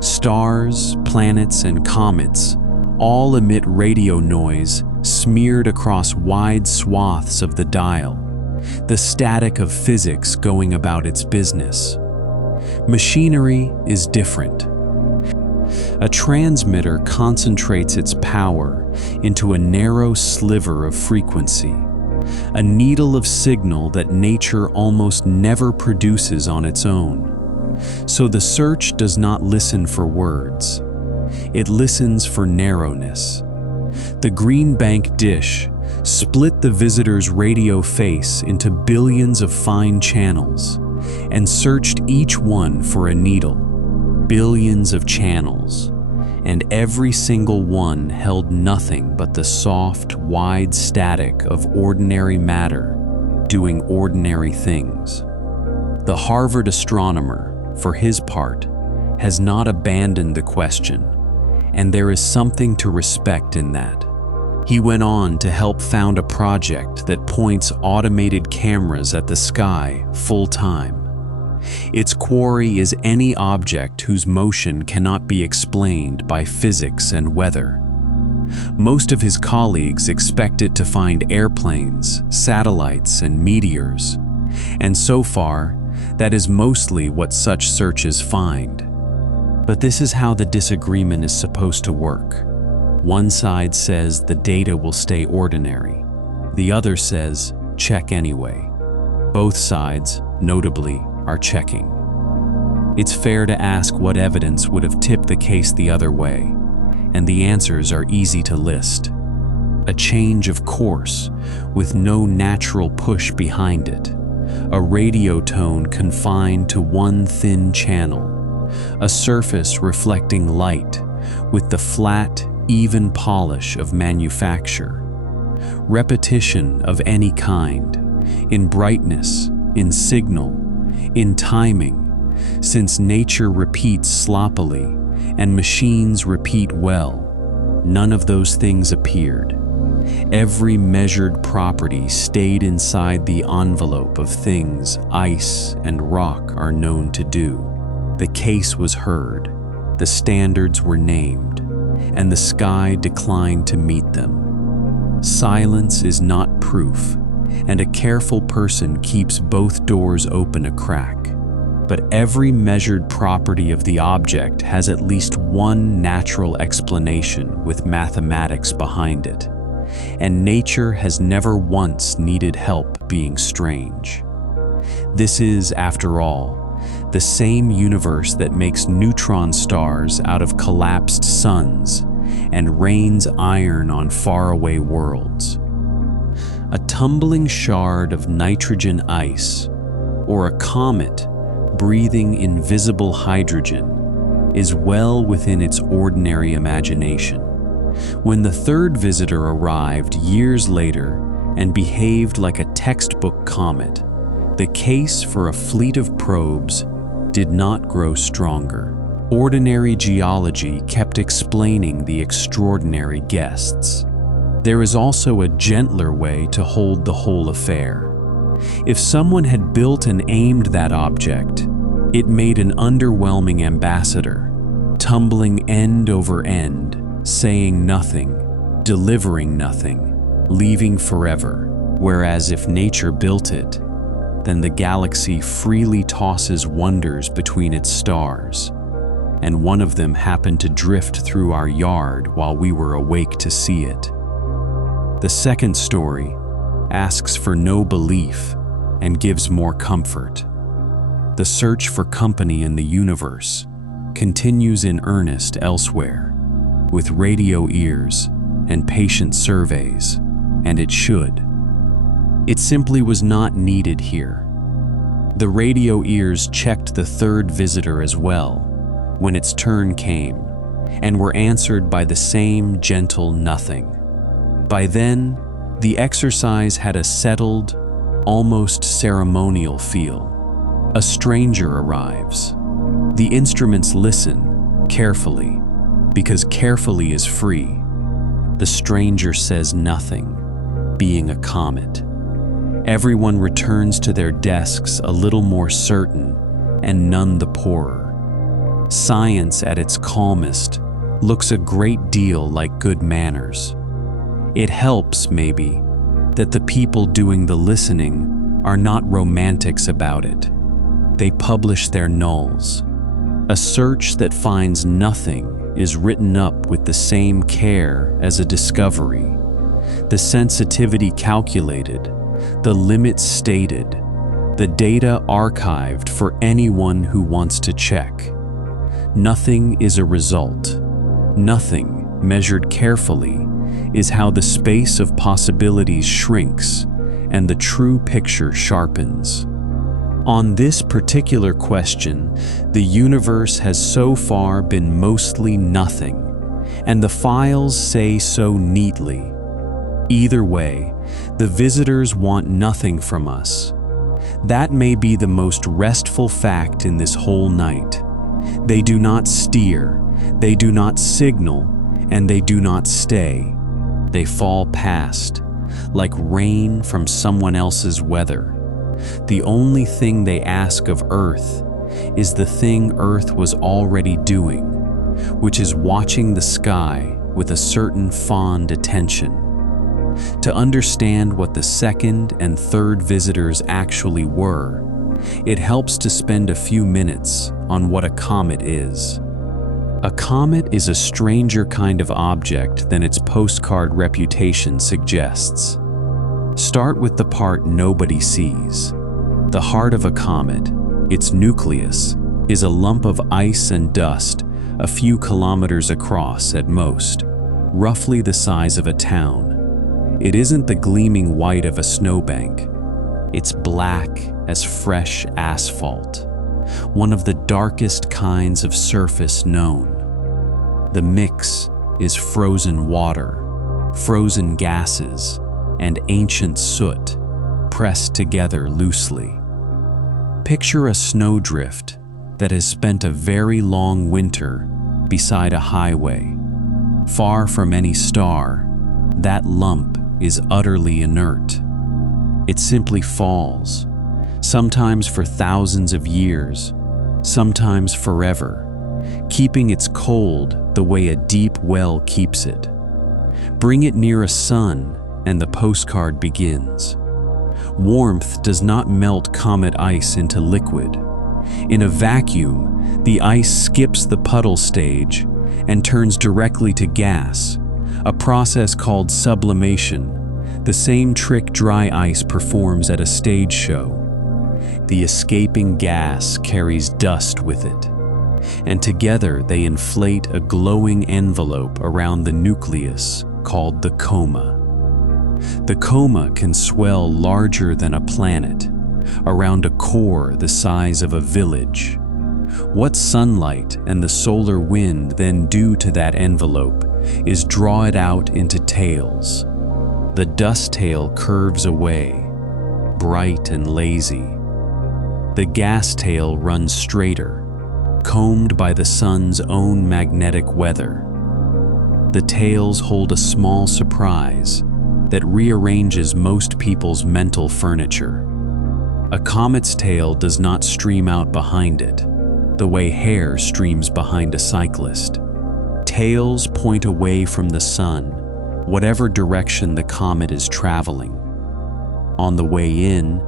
Stars, planets, and comets all emit radio noise smeared across wide swaths of the dial, the static of physics going about its business. Machinery is different. A transmitter concentrates its power into a narrow sliver of frequency, a needle of signal that nature almost never produces on its own. So the search does not listen for words. It listens for narrowness. The green bank dish split the visitor's radio face into billions of fine channels and searched each one for a needle. Billions of channels, and every single one held nothing but the soft, wide static of ordinary matter doing ordinary things. The Harvard astronomer, for his part, has not abandoned the question, and there is something to respect in that. He went on to help found a project that points automated cameras at the sky full-time. Its quarry is any object whose motion cannot be explained by physics and weather. Most of his colleagues expect it to find airplanes, satellites, and meteors, and so far, that is mostly what such searches find. But this is how the disagreement is supposed to work. One side says the data will stay ordinary. The other says, check anyway. Both sides, notably, are checking. It's fair to ask what evidence would have tipped the case the other way, and the answers are easy to list. A change of course, with no natural push behind it. A radio tone confined to one thin channel. A surface reflecting light, with the flat, even polish of manufacture. Repetition of any kind, in brightness, in signal, in timing, since nature repeats sloppily and machines repeat well. None of those things appeared. Every measured property stayed inside the envelope of things ice and rock are known to do. The case was heard, the standards were named, and the sky declined to meet them. Silence is not proof, and a careful person keeps both doors open a crack. But every measured property of the object has at least one natural explanation with mathematics behind it, and nature has never once needed help being strange. This is, after all, the same universe that makes neutron stars out of collapsed suns and rains iron on faraway worlds. A tumbling shard of nitrogen ice, or a comet breathing invisible hydrogen, is well within its ordinary imagination. When the third visitor arrived years later and behaved like a textbook comet, the case for a fleet of probes did not grow stronger. Ordinary geology kept explaining the extraordinary guests. There is also a gentler way to hold the whole affair. If someone had built and aimed that object, it made an underwhelming ambassador, tumbling end over end, saying nothing, delivering nothing, leaving forever. Whereas if nature built it, then the galaxy freely tosses wonders between its stars, and one of them happened to drift through our yard while we were awake to see it. The second story asks for no belief and gives more comfort. The search for company in the universe continues in earnest elsewhere, with radio ears and patient surveys, and it should. It simply was not needed here. The radio ears checked the third visitor as well, when its turn came, and were answered by the same gentle nothing. By then, the exercise had a settled, almost ceremonial feel. A stranger arrives. The instruments listen, carefully, because carefully is free. The stranger says nothing, being a comet. Everyone returns to their desks a little more certain, and none the poorer. Science at its calmest looks a great deal like good manners. It helps, maybe, that the people doing the listening are not romantics about it. They publish their nulls. A search that finds nothing is written up with the same care as a discovery. The sensitivity calculated, the limits stated, the data archived for anyone who wants to check. Nothing is a result. Nothing, measured carefully, is how the space of possibilities shrinks and the true picture sharpens. On this particular question, the universe has so far been mostly nothing, and the files say so neatly. Either way, the visitors want nothing from us. That may be the most restful fact in this whole night. They do not steer, they do not signal, and they do not stay. They fall past, like rain from someone else's weather. The only thing they ask of Earth is the thing Earth was already doing, which is watching the sky with a certain fond attention. To understand what the second and third visitors actually were, it helps to spend a few minutes on what a comet is. A comet is a stranger kind of object than its postcard reputation suggests. Start with the part nobody sees. The heart of a comet, its nucleus, is a lump of ice and dust a few kilometers across at most, roughly the size of a town. It isn't the gleaming white of a snowbank. It's black as fresh asphalt, one of the darkest kinds of surface known. The mix is frozen water, frozen gases, and ancient soot pressed together loosely. Picture a snowdrift that has spent a very long winter beside a highway. Far from any star, that lump is utterly inert. It simply falls, sometimes for thousands of years, sometimes forever, keeping its cold the way a deep well keeps it. Bring it near a sun and the postcard begins. Warmth does not melt comet ice into liquid. In a vacuum, the ice skips the puddle stage and turns directly to gas, a process called sublimation, the same trick dry ice performs at a stage show. The escaping gas carries dust with it, and together they inflate a glowing envelope around the nucleus called the coma. The coma can swell larger than a planet, around a core the size of a village. What sunlight and the solar wind then do to that envelope is draw it out into tails. The dust tail curves away, bright and lazy. The gas tail runs straighter, combed by the sun's own magnetic weather. The tails hold a small surprise that rearranges most people's mental furniture. A comet's tail does not stream out behind it, the way hair streams behind a cyclist. Tails point away from the sun, whatever direction the comet is traveling. On the way in,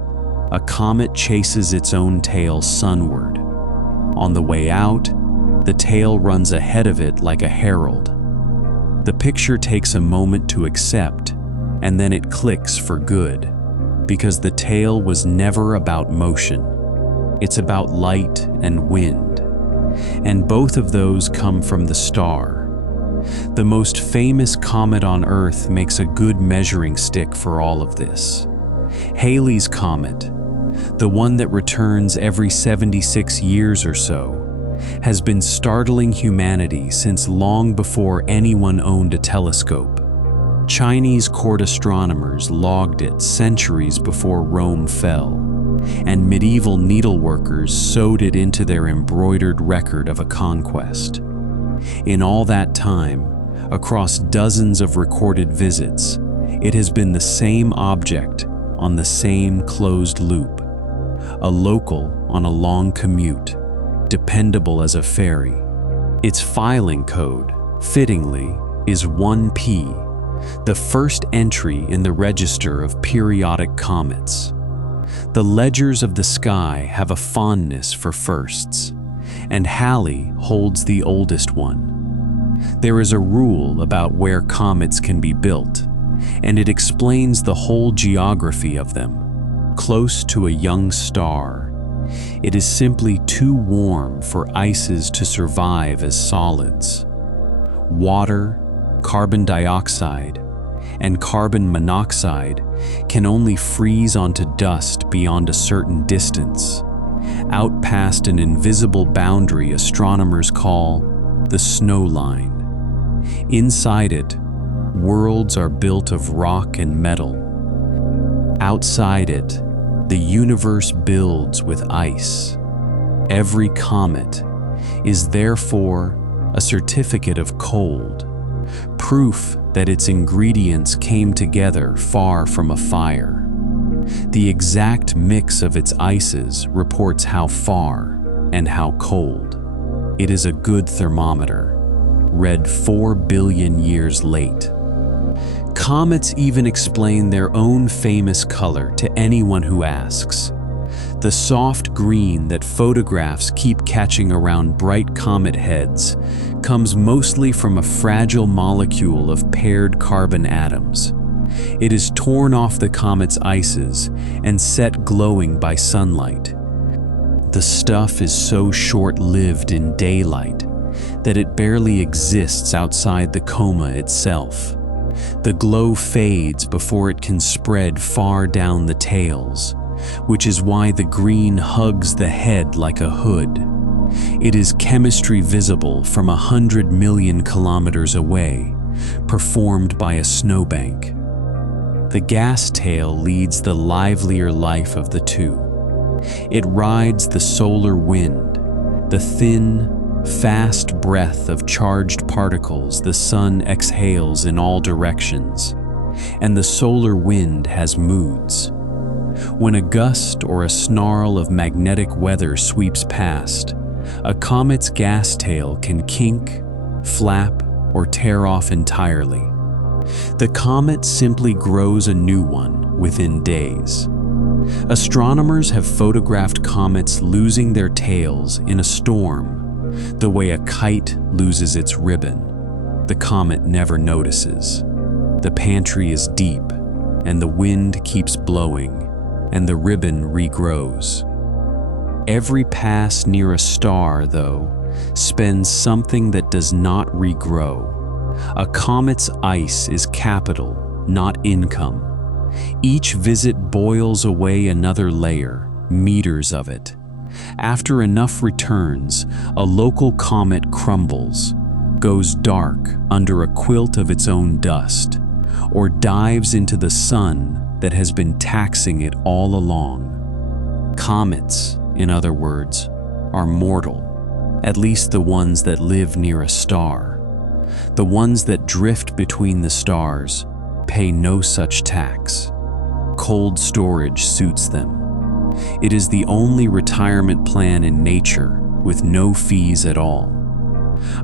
a comet chases its own tail sunward. On the way out, the tail runs ahead of it like a herald. The picture takes a moment to accept, and then it clicks for good, because the tail was never about motion. It's about light and wind, and both of those come from the star. The most famous comet on Earth makes a good measuring stick for all of this. Halley's Comet, the one that returns every 76 years or so, has been startling humanity since long before anyone owned a telescope. Chinese court astronomers logged it centuries before Rome fell, and medieval needleworkers sewed it into their embroidered record of a conquest. In all that time, across dozens of recorded visits, it has been the same object on the same closed loop, a local on a long commute, dependable as a ferry. Its filing code, fittingly, is 1P, the first entry in the register of periodic comets. The ledgers of the sky have a fondness for firsts, and Halley holds the oldest one. There is a rule about where comets can be built, and it explains the whole geography of them. Close to a young star, it is simply too warm for ices to survive as solids. Water, carbon dioxide, and carbon monoxide can only freeze onto dust beyond a certain distance, out past an invisible boundary astronomers call the snow line. Inside it, worlds are built of rock and metal. Outside it, the universe builds with ice. Every comet is therefore a certificate of cold, proof that its ingredients came together far from a fire. The exact mix of its ices reports how far and how cold. It is a good thermometer, read 4 billion years late. Comets even explain their own famous color to anyone who asks. The soft green that photographs keep catching around bright comet heads comes mostly from a fragile molecule of paired carbon atoms. It is torn off the comet's ices and set glowing by sunlight. The stuff is so short-lived in daylight that it barely exists outside the coma itself. The glow fades before it can spread far down the tails, which is why the green hugs the head like a hood. It is chemistry visible from 100 million kilometers away, performed by a snowbank. The gas tail leads the livelier life of the two. It rides the solar wind, the thin, fast breath of charged particles the sun exhales in all directions, and the solar wind has moods. When a gust or a snarl of magnetic weather sweeps past, a comet's gas tail can kink, flap, or tear off entirely. The comet simply grows a new one within days. Astronomers have photographed comets losing their tails in a storm, the way a kite loses its ribbon. The comet never notices. The pantry is deep, and the wind keeps blowing, and the ribbon regrows. Every pass near a star, though, spends something that does not regrow. A comet's ice is capital, not income. Each visit boils away another layer, meters of it. After enough returns, a local comet crumbles, goes dark under a quilt of its own dust, or dives into the sun that has been taxing it all along. Comets, in other words, are mortal, at least the ones that live near a star. The ones that drift between the stars pay no such tax. Cold storage suits them. It is the only retirement plan in nature with no fees at all.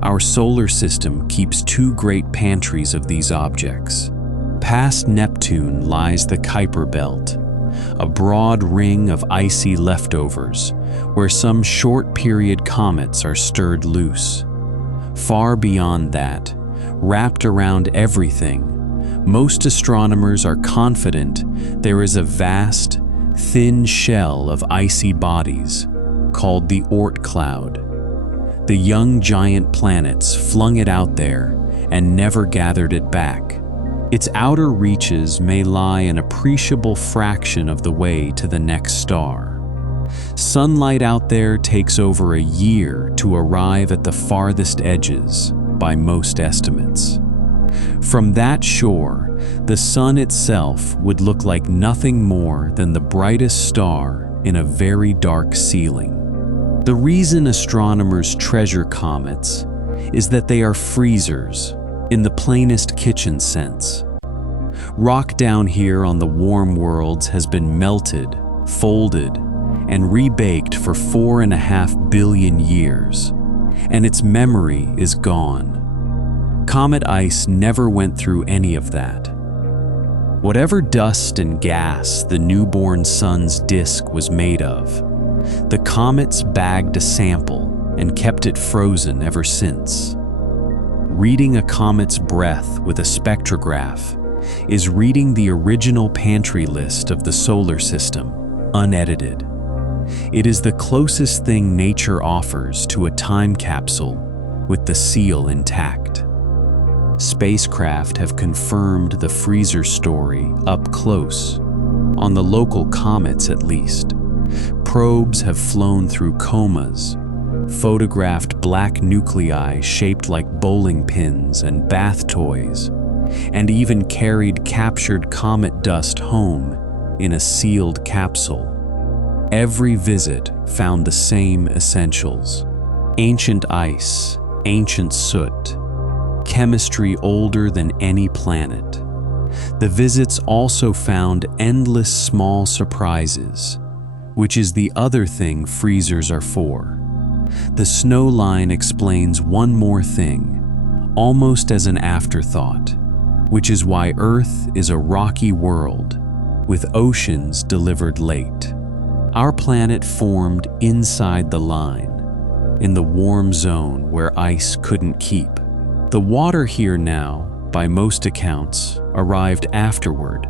Our solar system keeps 2 great pantries of these objects. Past Neptune lies the Kuiper Belt, a broad ring of icy leftovers where some short-period comets are stirred loose. Far beyond that, wrapped around everything, most astronomers are confident there is a vast, thin shell of icy bodies called the Oort cloud. The young giant planets flung it out there and never gathered it back. Its outer reaches may lie an appreciable fraction of the way to the next star. Sunlight out there takes over a year to arrive at the farthest edges, by most estimates. From that shore, the sun itself would look like nothing more than the brightest star in a very dark ceiling. The reason astronomers treasure comets is that they are freezers, in the plainest kitchen sense. Rock down here on the warm worlds has been melted, folded, and rebaked for 4.5 billion years, and its memory is gone. Comet ice never went through any of that. Whatever dust and gas the newborn sun's disk was made of, the comets bagged a sample and kept it frozen ever since. Reading a comet's breath with a spectrograph is reading the original pantry list of the solar system, unedited. It is the closest thing nature offers to a time capsule with the seal intact. Spacecraft have confirmed the freezer story up close, on the local comets at least. Probes have flown through comas, photographed black nuclei shaped like bowling pins and bath toys, and even carried captured comet dust home in a sealed capsule. Every visit found the same essentials: ancient ice, ancient soot, chemistry older than any planet. The visits also found endless small surprises, which is the other thing freezers are for. The snow line explains one more thing, almost as an afterthought, which is why Earth is a rocky world, with oceans delivered late. Our planet formed inside the line, in the warm zone where ice couldn't keep. The water here now, by most accounts, arrived afterward,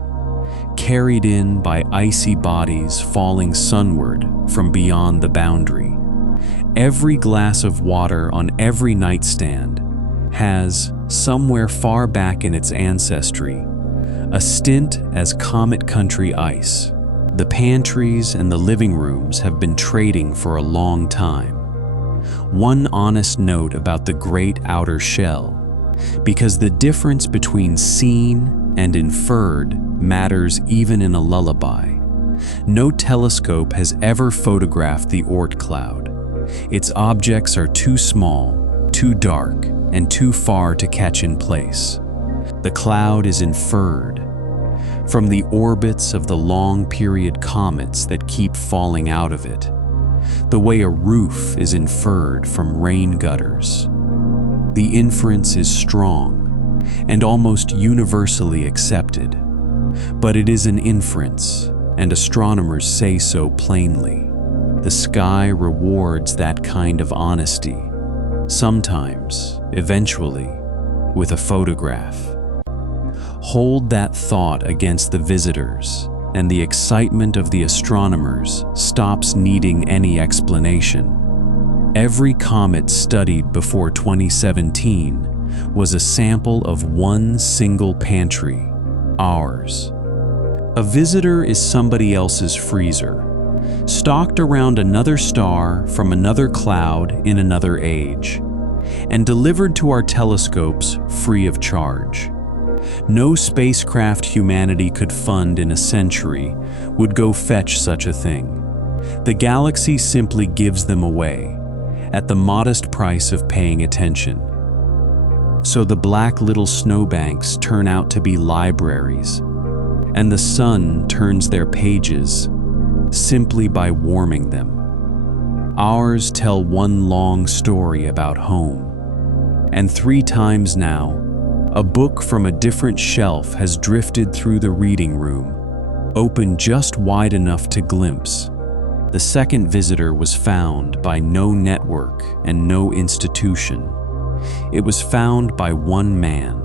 carried in by icy bodies falling sunward from beyond the boundary. Every glass of water on every nightstand has, somewhere far back in its ancestry, a stint as comet country ice. The pantries and the living rooms have been trading for a long time. One honest note about the great outer shell, because the difference between seen and inferred matters even in a lullaby. No telescope has ever photographed the Oort cloud. Its objects are too small, too dark, and too far to catch in place. The cloud is inferred from the orbits of the long-period comets that keep falling out of it, the way a roof is inferred from rain gutters. The inference is strong and almost universally accepted, but it is an inference, and astronomers say so plainly. The sky rewards that kind of honesty, sometimes, eventually, with a photograph. Hold that thought against the visitors, and the excitement of the astronomers stops needing any explanation. Every comet studied before 2017 was a sample of one single pantry, ours. A visitor is somebody else's freezer, stocked around another star from another cloud in another age, and delivered to our telescopes free of charge. No spacecraft humanity could fund in a century would go fetch such a thing. The galaxy simply gives them away, at the modest price of paying attention. So the black little snowbanks turn out to be libraries, and the sun turns their pages simply by warming them. Ours tell one long story about home, and 3 times now, a book from a different shelf has drifted through the reading room, open just wide enough to glimpse. The second visitor was found by no network and no institution. It was found by one man,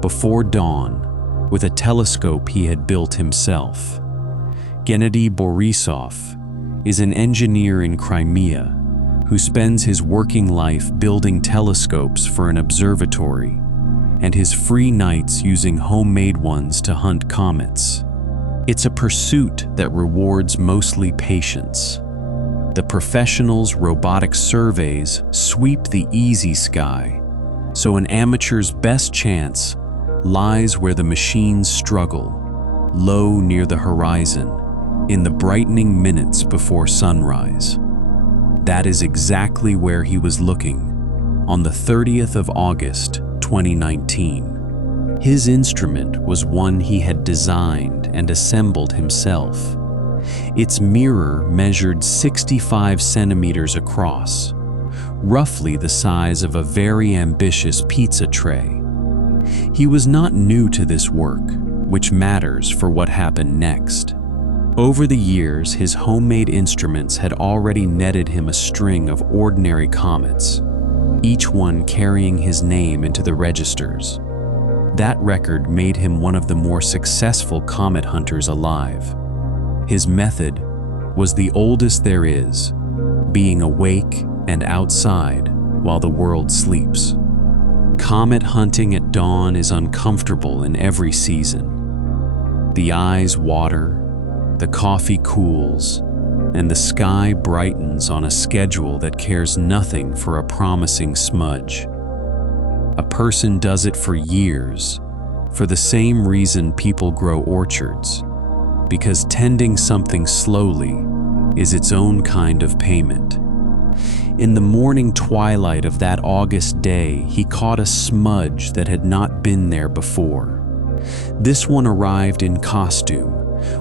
before dawn, with a telescope he had built himself. Gennady Borisov is an engineer in Crimea who spends his working life building telescopes for an observatory, and his free nights using homemade ones to hunt comets. It's a pursuit that rewards mostly patience. The professionals' robotic surveys sweep the easy sky, so an amateur's best chance lies where the machines struggle, low near the horizon, in the brightening minutes before sunrise. That is exactly where he was looking, on the 30th of August, 2019. His instrument was one he had designed and assembled himself. Its mirror measured 65 centimeters across, roughly the size of a very ambitious pizza tray. He was not new to this work, which matters for what happened next. Over the years, his homemade instruments had already netted him a string of ordinary comets, each one carrying his name into the registers. That record made him one of the more successful comet hunters alive. His method was the oldest there is, being awake and outside while the world sleeps. Comet hunting at dawn is uncomfortable in every season. The eyes water, the coffee cools, and the sky brightens on a schedule that cares nothing for a promising smudge. A person does it for years, for the same reason people grow orchards, because tending something slowly is its own kind of payment. In the morning twilight of that August day, he caught a smudge that had not been there before. This one arrived in costume,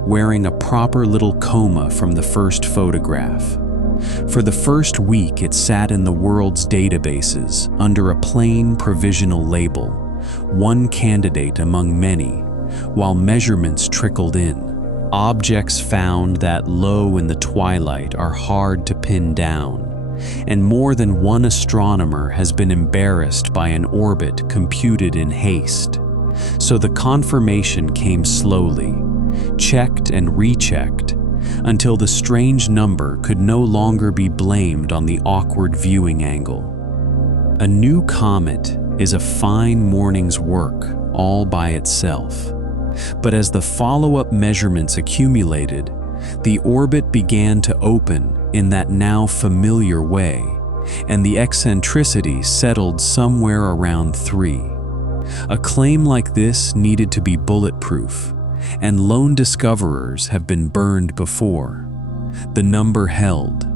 wearing a proper little coma from the first photograph. For the first week, it sat in the world's databases under a plain provisional label, one candidate among many, while measurements trickled in. Objects found that low in the twilight are hard to pin down, and more than one astronomer has been embarrassed by an orbit computed in haste. So the confirmation came slowly, checked and rechecked, until the strange number could no longer be blamed on the awkward viewing angle. A new comet is a fine morning's work all by itself. But as the follow-up measurements accumulated, the orbit began to open in that now familiar way, and the eccentricity settled somewhere around 3. A claim like this needed to be bulletproof, and lone discoverers have been burned before. The number held.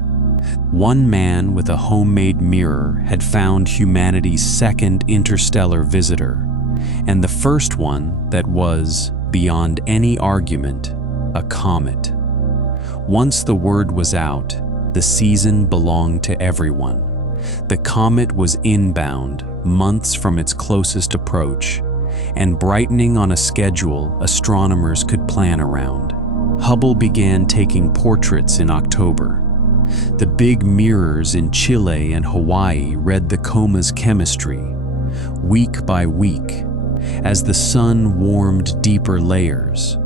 One man with a homemade mirror had found humanity's second interstellar visitor, and the first one that was, beyond any argument, a comet. Once the word was out, the season belonged to everyone. The comet was inbound, months from its closest approach, and brightening on a schedule astronomers could plan around. Hubble began taking portraits in October. The big mirrors in Chile and Hawaii read the coma's chemistry, week by week, as the sun warmed deeper layers.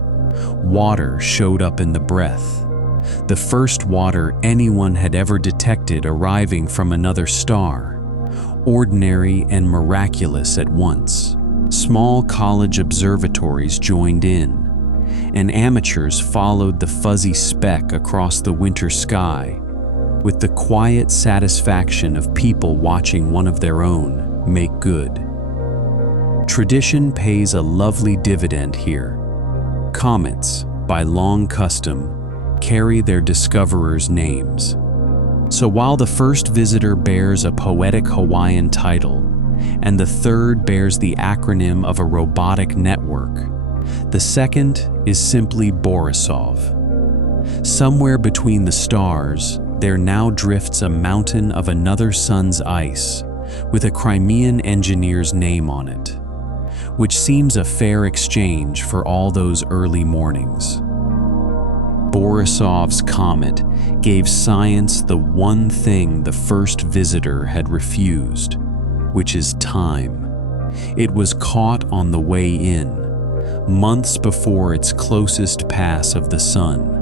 Water showed up in the breath, the first water anyone had ever detected arriving from another star, ordinary and miraculous at once. Small college observatories joined in, and amateurs followed the fuzzy speck across the winter sky with the quiet satisfaction of people watching one of their own make good. Tradition pays a lovely dividend here. Comets, by long custom, carry their discoverers' names. So while the first visitor bears a poetic Hawaiian title, and the third bears the acronym of a robotic network, the second is simply Borisov. Somewhere between the stars, there now drifts a mountain of another sun's ice, with a Crimean engineer's name on it, which seems a fair exchange for all those early mornings. Borisov's comet gave science the one thing the first visitor had refused, which is time. It was caught on the way in, months before its closest pass of the sun.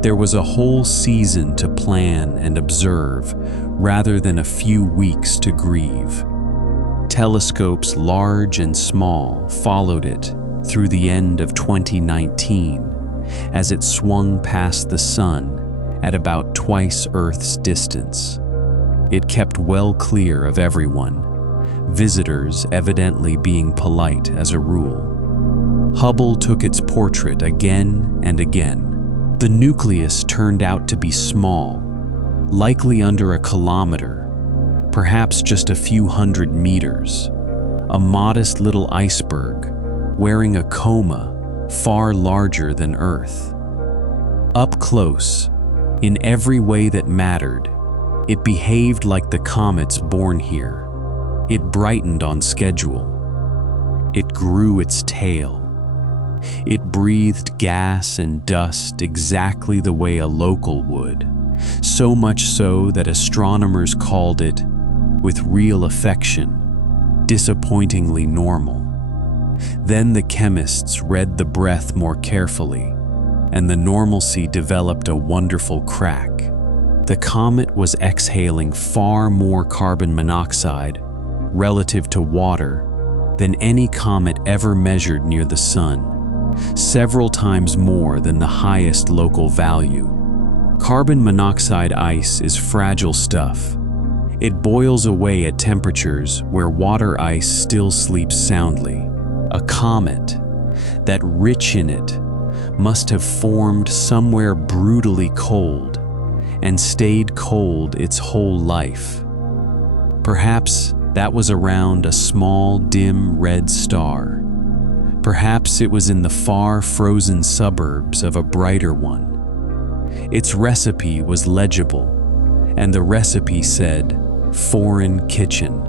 There was a whole season to plan and observe, rather than a few weeks to grieve. Telescopes large and small followed it through the end of 2019, as it swung past the sun at about twice Earth's distance. It kept well clear of everyone, visitors evidently being polite as a rule. Hubble took its portrait again and again. The nucleus turned out to be small, likely under a kilometer, perhaps just a few hundred meters, a modest little iceberg wearing a coma far larger than Earth. Up close, in every way that mattered, it behaved like the comets born here. It brightened on schedule. It grew its tail. It breathed gas and dust exactly the way a local would, so much so that astronomers called it, with real affection, disappointingly normal. Then the chemists read the breath more carefully, and the normalcy developed a wonderful crack. The comet was exhaling far more carbon monoxide relative to water than any comet ever measured near the sun, several times more than the highest local value. Carbon monoxide ice is fragile stuff. It boils away at temperatures where water ice still sleeps soundly. A comet, that rich in it, must have formed somewhere brutally cold and stayed cold its whole life. Perhaps that was around a small, dim red star. Perhaps it was in the far frozen suburbs of a brighter one. Its recipe was legible, and the recipe said, "Foreign kitchen."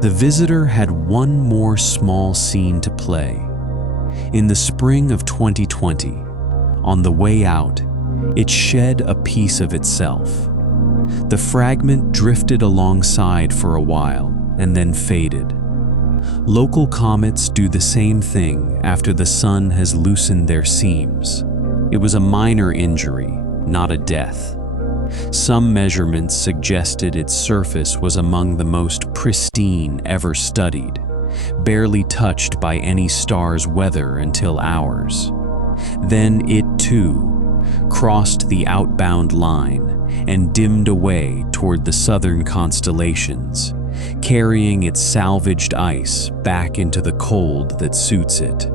The visitor had one more small scene to play. In the spring of 2020, on the way out, it shed a piece of itself. The fragment drifted alongside for a while and then faded. Local comets do the same thing after the sun has loosened their seams. It was a minor injury, not a death. Some measurements suggested its surface was among the most pristine ever studied, barely touched by any star's weather until ours. Then it, too, crossed the outbound line and dimmed away toward the southern constellations, carrying its salvaged ice back into the cold that suits it.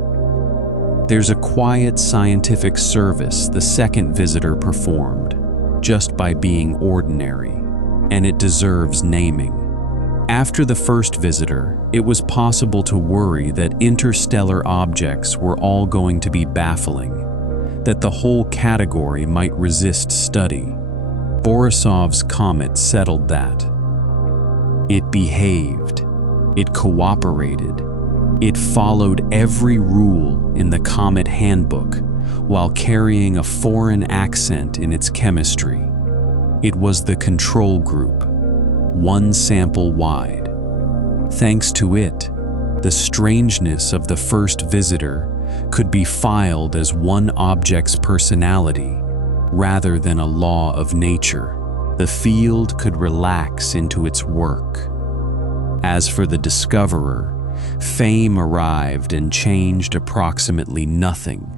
There's a quiet scientific service the second visitor performed, just by being ordinary, and it deserves naming. After the first visitor, it was possible to worry that interstellar objects were all going to be baffling, that the whole category might resist study. Borisov's comet settled that. It behaved. It cooperated. It followed every rule in the Comet Handbook while carrying a foreign accent in its chemistry. It was the control group, one sample wide. Thanks to it, the strangeness of the first visitor could be filed as one object's personality rather than a law of nature. The field could relax into its work. As for the discoverer, fame arrived and changed approximately nothing.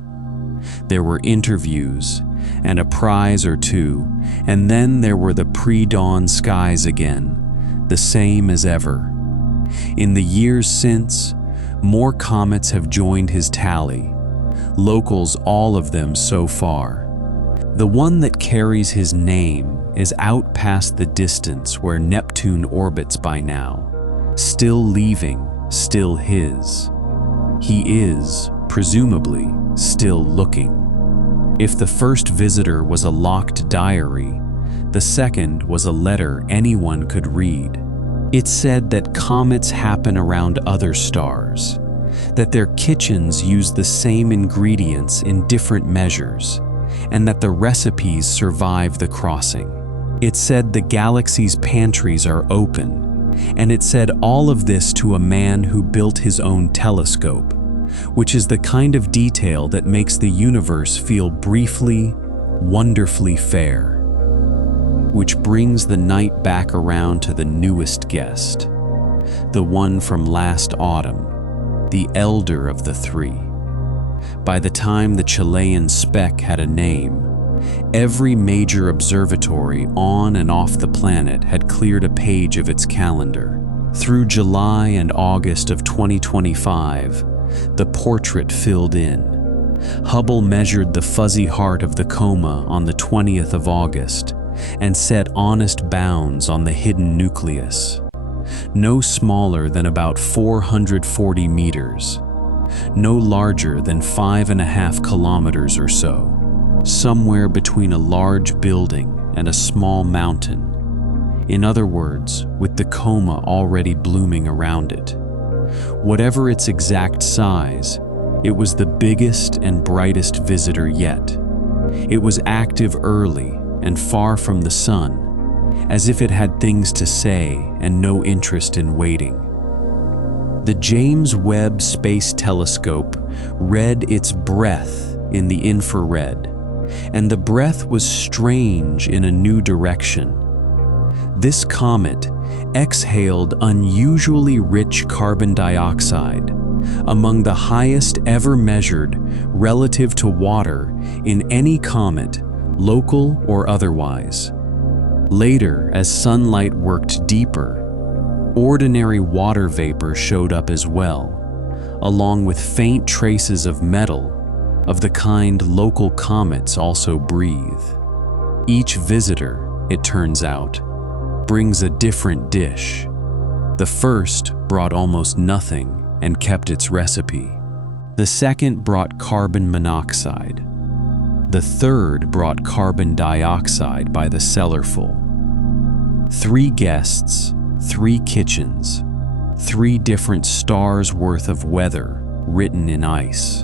There were interviews and a prize or two, and then there were the pre-dawn skies again, the same as ever. In the years since, more comets have joined his tally, locals all of them so far. The one that carries his name is out past the distance where Neptune orbits by now, still leaving, still his. He is, presumably, still looking. If the first visitor was a locked diary, the second was a letter anyone could read. It said that comets happen around other stars, that their kitchens use the same ingredients in different measures, and that the recipes survive the crossing. It said the galaxy's pantries are open, and it said all of this to a man who built his own telescope, which is the kind of detail that makes the universe feel briefly, wonderfully fair. Which brings the night back around to the newest guest, the one from last autumn, the elder of the three. By the time the Chilean Speck had a name, every major observatory on and off the planet had cleared a page of its calendar. Through July and August of 2025, the portrait filled in. Hubble measured the fuzzy heart of the coma on the 20th of August and set honest bounds on the hidden nucleus. No smaller than about 440 meters, no larger than 5.5 kilometers or so, somewhere between a large building and a small mountain. In other words, with the coma already blooming around it. Whatever its exact size, it was the biggest and brightest visitor yet. It was active early and far from the sun, as if it had things to say and no interest in waiting. The James Webb Space Telescope read its breath in the infrared, and the breath was strange in a new direction. This comet exhaled unusually rich carbon dioxide, among the highest ever measured relative to water in any comet, local or otherwise. Later, as sunlight worked deeper, ordinary water vapor showed up as well, along with faint traces of metal, of the kind local comets also breathe. Each visitor, it turns out, brings a different dish. The first brought almost nothing and kept its recipe. The second brought carbon monoxide. The third brought carbon dioxide by the cellarful. 3 guests, 3 kitchens, 3 different stars' worth of weather written in ice.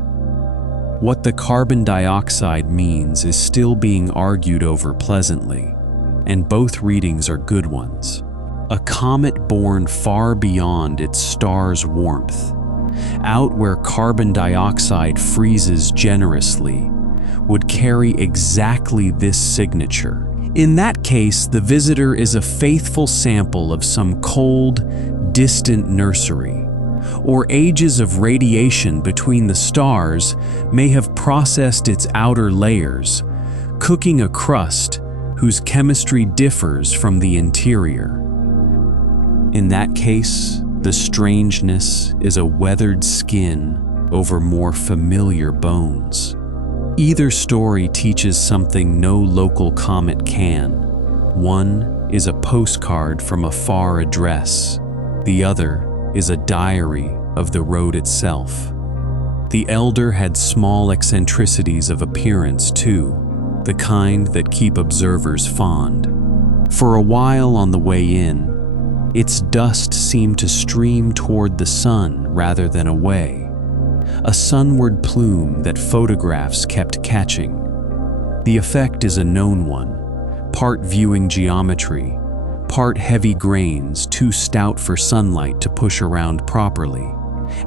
What the carbon dioxide means is still being argued over pleasantly, and both readings are good ones. A comet born far beyond its star's warmth, out where carbon dioxide freezes generously, would carry exactly this signature. In that case, the visitor is a faithful sample of some cold, distant nursery, or ages of radiation between the stars may have processed its outer layers, cooking a crust whose chemistry differs from the interior. In that case, the strangeness is a weathered skin over more familiar bones. Either story teaches something no local comet can. One is a postcard from a far address. The other is a diary of the road itself. The elder had small eccentricities of appearance too, the kind that keep observers fond. For a while on the way in, its dust seemed to stream toward the sun rather than away, a sunward plume that photographs kept catching. The effect is a known one, part viewing geometry, part heavy grains too stout for sunlight to push around properly,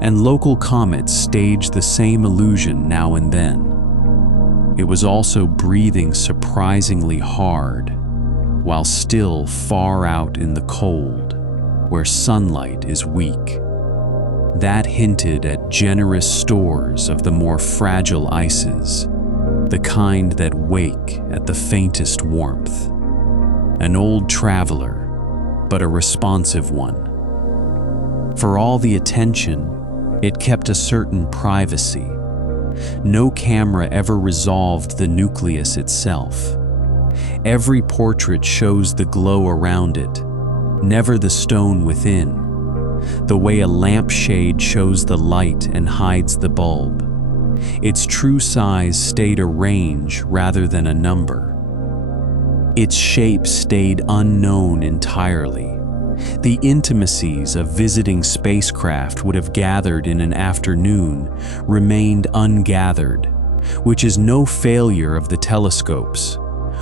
and local comets stage the same illusion now and then. It was also breathing surprisingly hard, while still far out in the cold, where sunlight is weak. That hinted at generous stores of the more fragile ices, the kind that wake at the faintest warmth. An old traveler, but a responsive one. For all the attention, it kept a certain privacy. No camera ever resolved the nucleus itself. Every portrait shows the glow around it, never the stone within, the way a lampshade shows the light and hides the bulb. Its true size stayed a range rather than a number. Its shape stayed unknown entirely. The intimacies a visiting spacecraft would have gathered in an afternoon remained ungathered, which is no failure of the telescopes,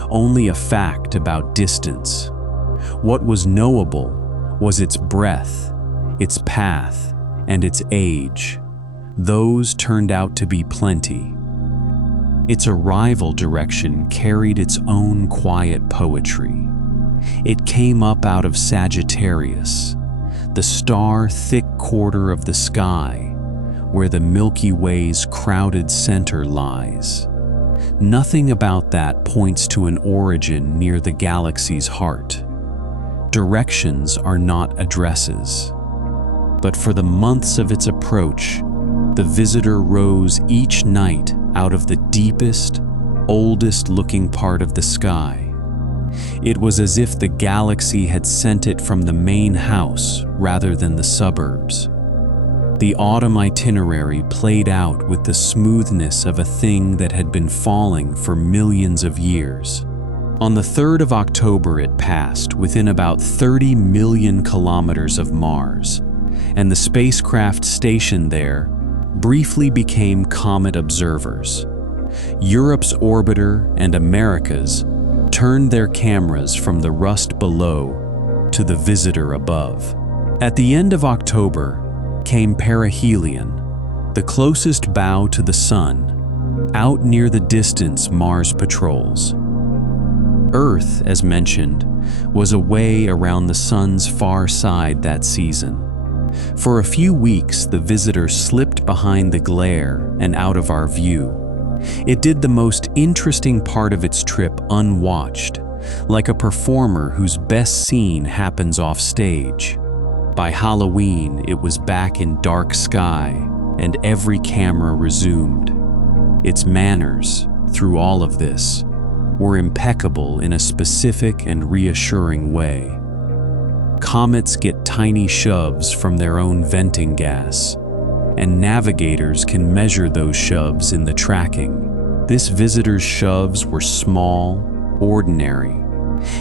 only a fact about distance. What was knowable was its breadth, its path, and its age. Those turned out to be plenty. Its arrival direction carried its own quiet poetry. It came up out of Sagittarius, the star-thick quarter of the sky, where the Milky Way's crowded center lies. Nothing about that points to an origin near the galaxy's heart. Directions are not addresses. But for the months of its approach, the visitor rose each night out of the deepest, oldest-looking part of the sky. It was as if the galaxy had sent it from the main house rather than the suburbs. The autumn itinerary played out with the smoothness of a thing that had been falling for millions of years. On the 3rd of October it passed within about 30 million kilometers of Mars, and the spacecraft stationed there briefly became comet observers. Europe's orbiter and America's turned their cameras from the rust below to the visitor above. At the end of October came perihelion, the closest bow to the Sun, out near the distance Mars patrols. Earth, as mentioned, was away around the Sun's far side that season. For a few weeks, the visitor slipped behind the glare and out of our view. It did the most interesting part of its trip unwatched, like a performer whose best scene happens off stage. By Halloween, it was back in dark sky, and every camera resumed. Its manners, through all of this, were impeccable in a specific and reassuring way. Comets get tiny shoves from their own venting gas, and navigators can measure those shoves in the tracking. This visitor's shoves were small, ordinary,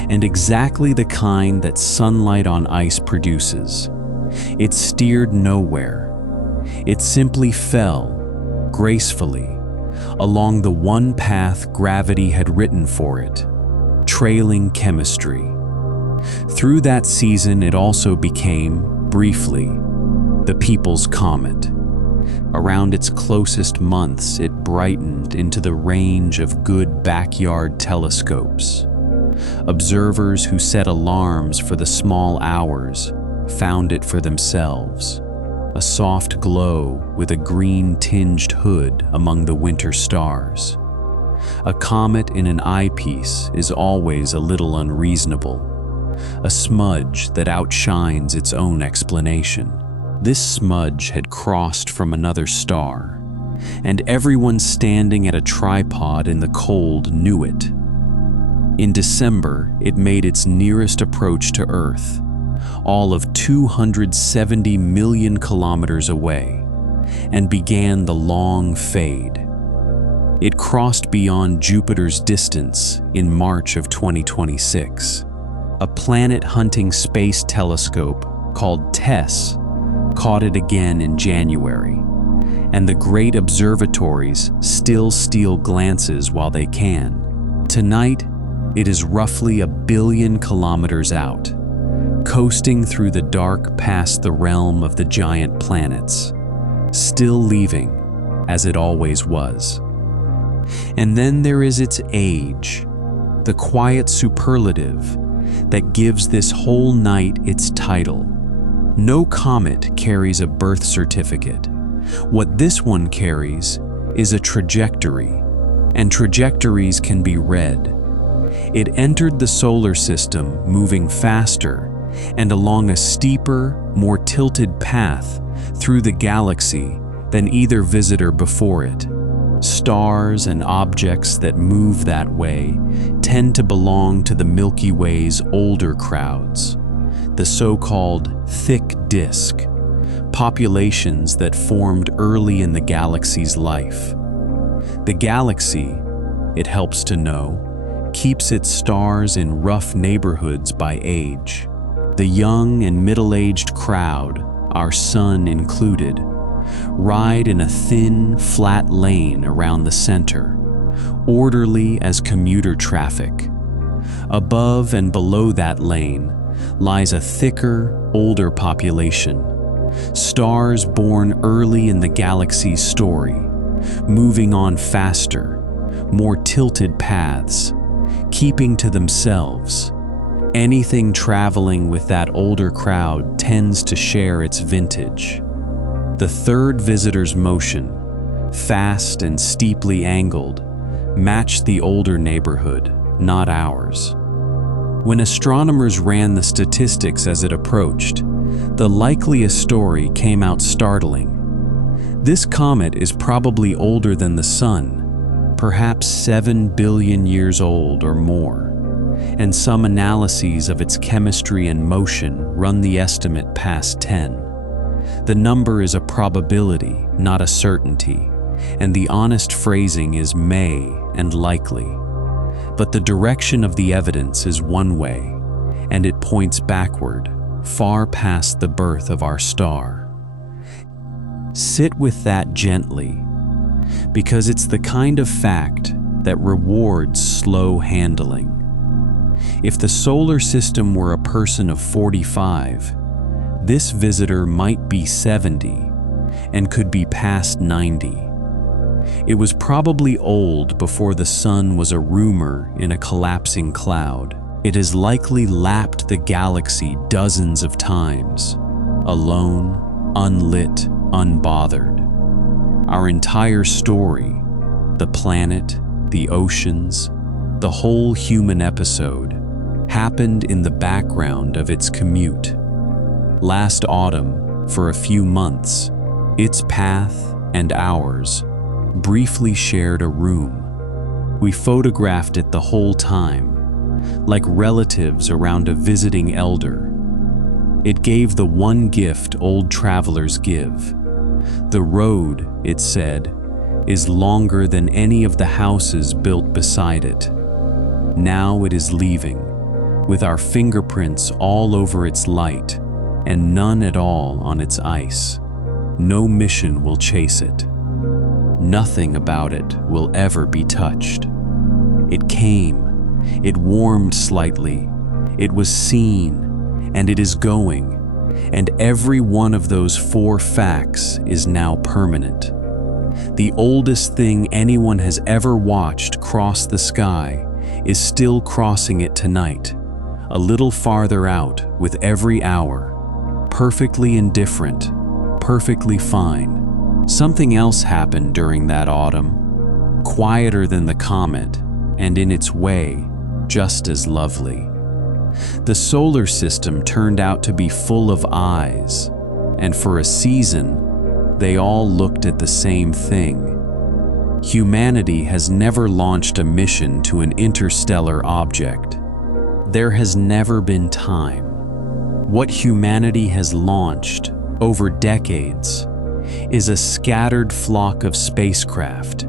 and exactly the kind that sunlight on ice produces. It steered nowhere. It simply fell, gracefully, along the one path gravity had written for it, trailing chemistry. Through that season, it also became, briefly, the people's comet. Around its closest months, it brightened into the range of good backyard telescopes. Observers who set alarms for the small hours found it for themselves. A soft glow with a green-tinged hood among the winter stars. A comet in an eyepiece is always a little unreasonable, a smudge that outshines its own explanation. This smudge had crossed from another star, and everyone standing at a tripod in the cold knew it. In December, it made its nearest approach to Earth, all of 270 million kilometers away, and began the long fade. It crossed beyond Jupiter's distance in March of 2026. A planet-hunting space telescope called TESS caught it again in January, and the great observatories still steal glances while they can. Tonight, it is roughly 1 billion kilometers out, coasting through the dark past the realm of the giant planets, still leaving as it always was. And then there is its age, the quiet superlative that gives this whole night its title. No comet carries a birth certificate. What this one carries is a trajectory, and trajectories can be read. It entered the solar system moving faster and along a steeper, more tilted path through the galaxy than either visitor before it. Stars and objects that move that way tend to belong to the Milky Way's older crowds, the so-called thick disk, populations that formed early in the galaxy's life. The galaxy, it helps to know, keeps its stars in rough neighborhoods by age. The young and middle-aged crowd, our sun included, ride in a thin, flat lane around the center, orderly as commuter traffic. Above and below that lane lies a thicker, older population, stars born early in the galaxy's story, moving on faster, more tilted paths, keeping to themselves. Anything traveling with that older crowd tends to share its vintage. The third visitor's motion, fast and steeply angled, matched the older neighborhood, not ours. When astronomers ran the statistics as it approached, the likeliest story came out startling. This comet is probably older than the Sun, perhaps 7 billion years old or more, and some analyses of its chemistry and motion run the estimate past 10. The number is a probability, not a certainty, and the honest phrasing is may and likely. But the direction of the evidence is one way, and it points backward, far past the birth of our star. Sit with that gently, because it's the kind of fact that rewards slow handling. If the solar system were a person of 45, this visitor might be 70 and could be past 90. It was probably old before the sun was a rumor in a collapsing cloud. It has likely lapped the galaxy dozens of times, alone, unlit, unbothered. Our entire story, the planet, the oceans, the whole human episode, happened in the background of its commute. Last autumn, for a few months, its path and ours briefly shared a room. We photographed it the whole time, like relatives around a visiting elder. It gave the one gift old travelers give. The road, it said, is longer than any of the houses built beside it. Now it is leaving, with our fingerprints all over its light and none at all on its ice. No mission will chase it. Nothing about it will ever be touched. It came, it warmed slightly, it was seen, and it is going, and every one of those 4 facts is now permanent. The oldest thing anyone has ever watched cross the sky is still crossing it tonight, a little farther out with every hour, perfectly indifferent, perfectly fine. Something else happened during that autumn, quieter than the comet, and in its way, just as lovely. The solar system turned out to be full of eyes, and for a season, they all looked at the same thing. Humanity has never launched a mission to an interstellar object. There has never been time. What humanity has launched over decades is a scattered flock of spacecraft,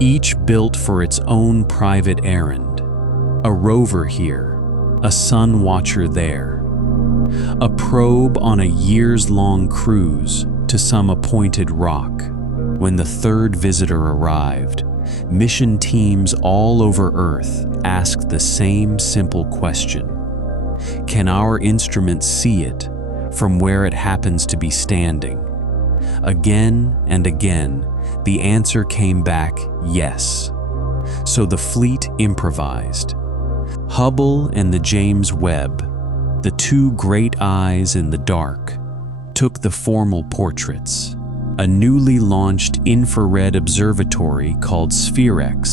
each built for its own private errand. A rover here, a sun watcher there, a probe on a years-long cruise to some appointed rock. When the third visitor arrived, mission teams all over Earth asked the same simple question: can our instruments see it from where it happens to be standing? Again and again, the answer came back yes. So the fleet improvised. Hubble and the James Webb, the 2 great eyes in the dark, took the formal portraits. A newly launched infrared observatory called Speck,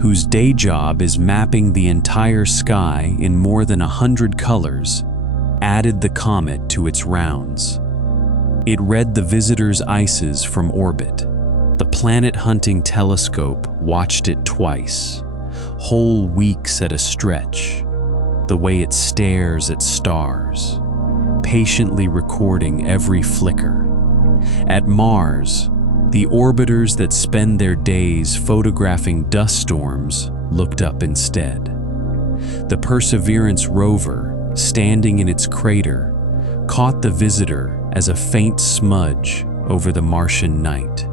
whose day job is mapping the entire sky in more than 100 colors, added the comet to its rounds. It read the visitor's ices from orbit. The planet-hunting telescope watched it twice, whole weeks at a stretch, the way it stares at stars, patiently recording every flicker. At Mars, the orbiters that spend their days photographing dust storms looked up instead. The Perseverance rover, standing in its crater, caught the visitor as a faint smudge over the Martian night.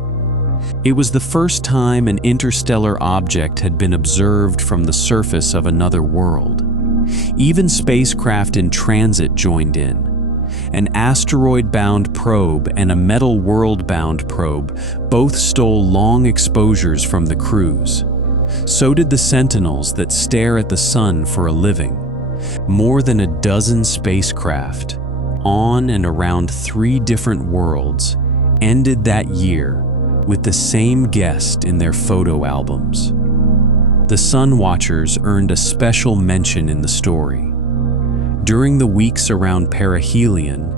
It was the first time an interstellar object had been observed from the surface of another world. Even spacecraft in transit joined in. An asteroid-bound probe and a metal world-bound probe both stole long exposures from the crews. So did the sentinels that stare at the sun for a living. More than a dozen spacecraft, on and around 3 different worlds, ended that year with the same guest in their photo albums. The Sun Watchers earned a special mention in the story. During the weeks around perihelion,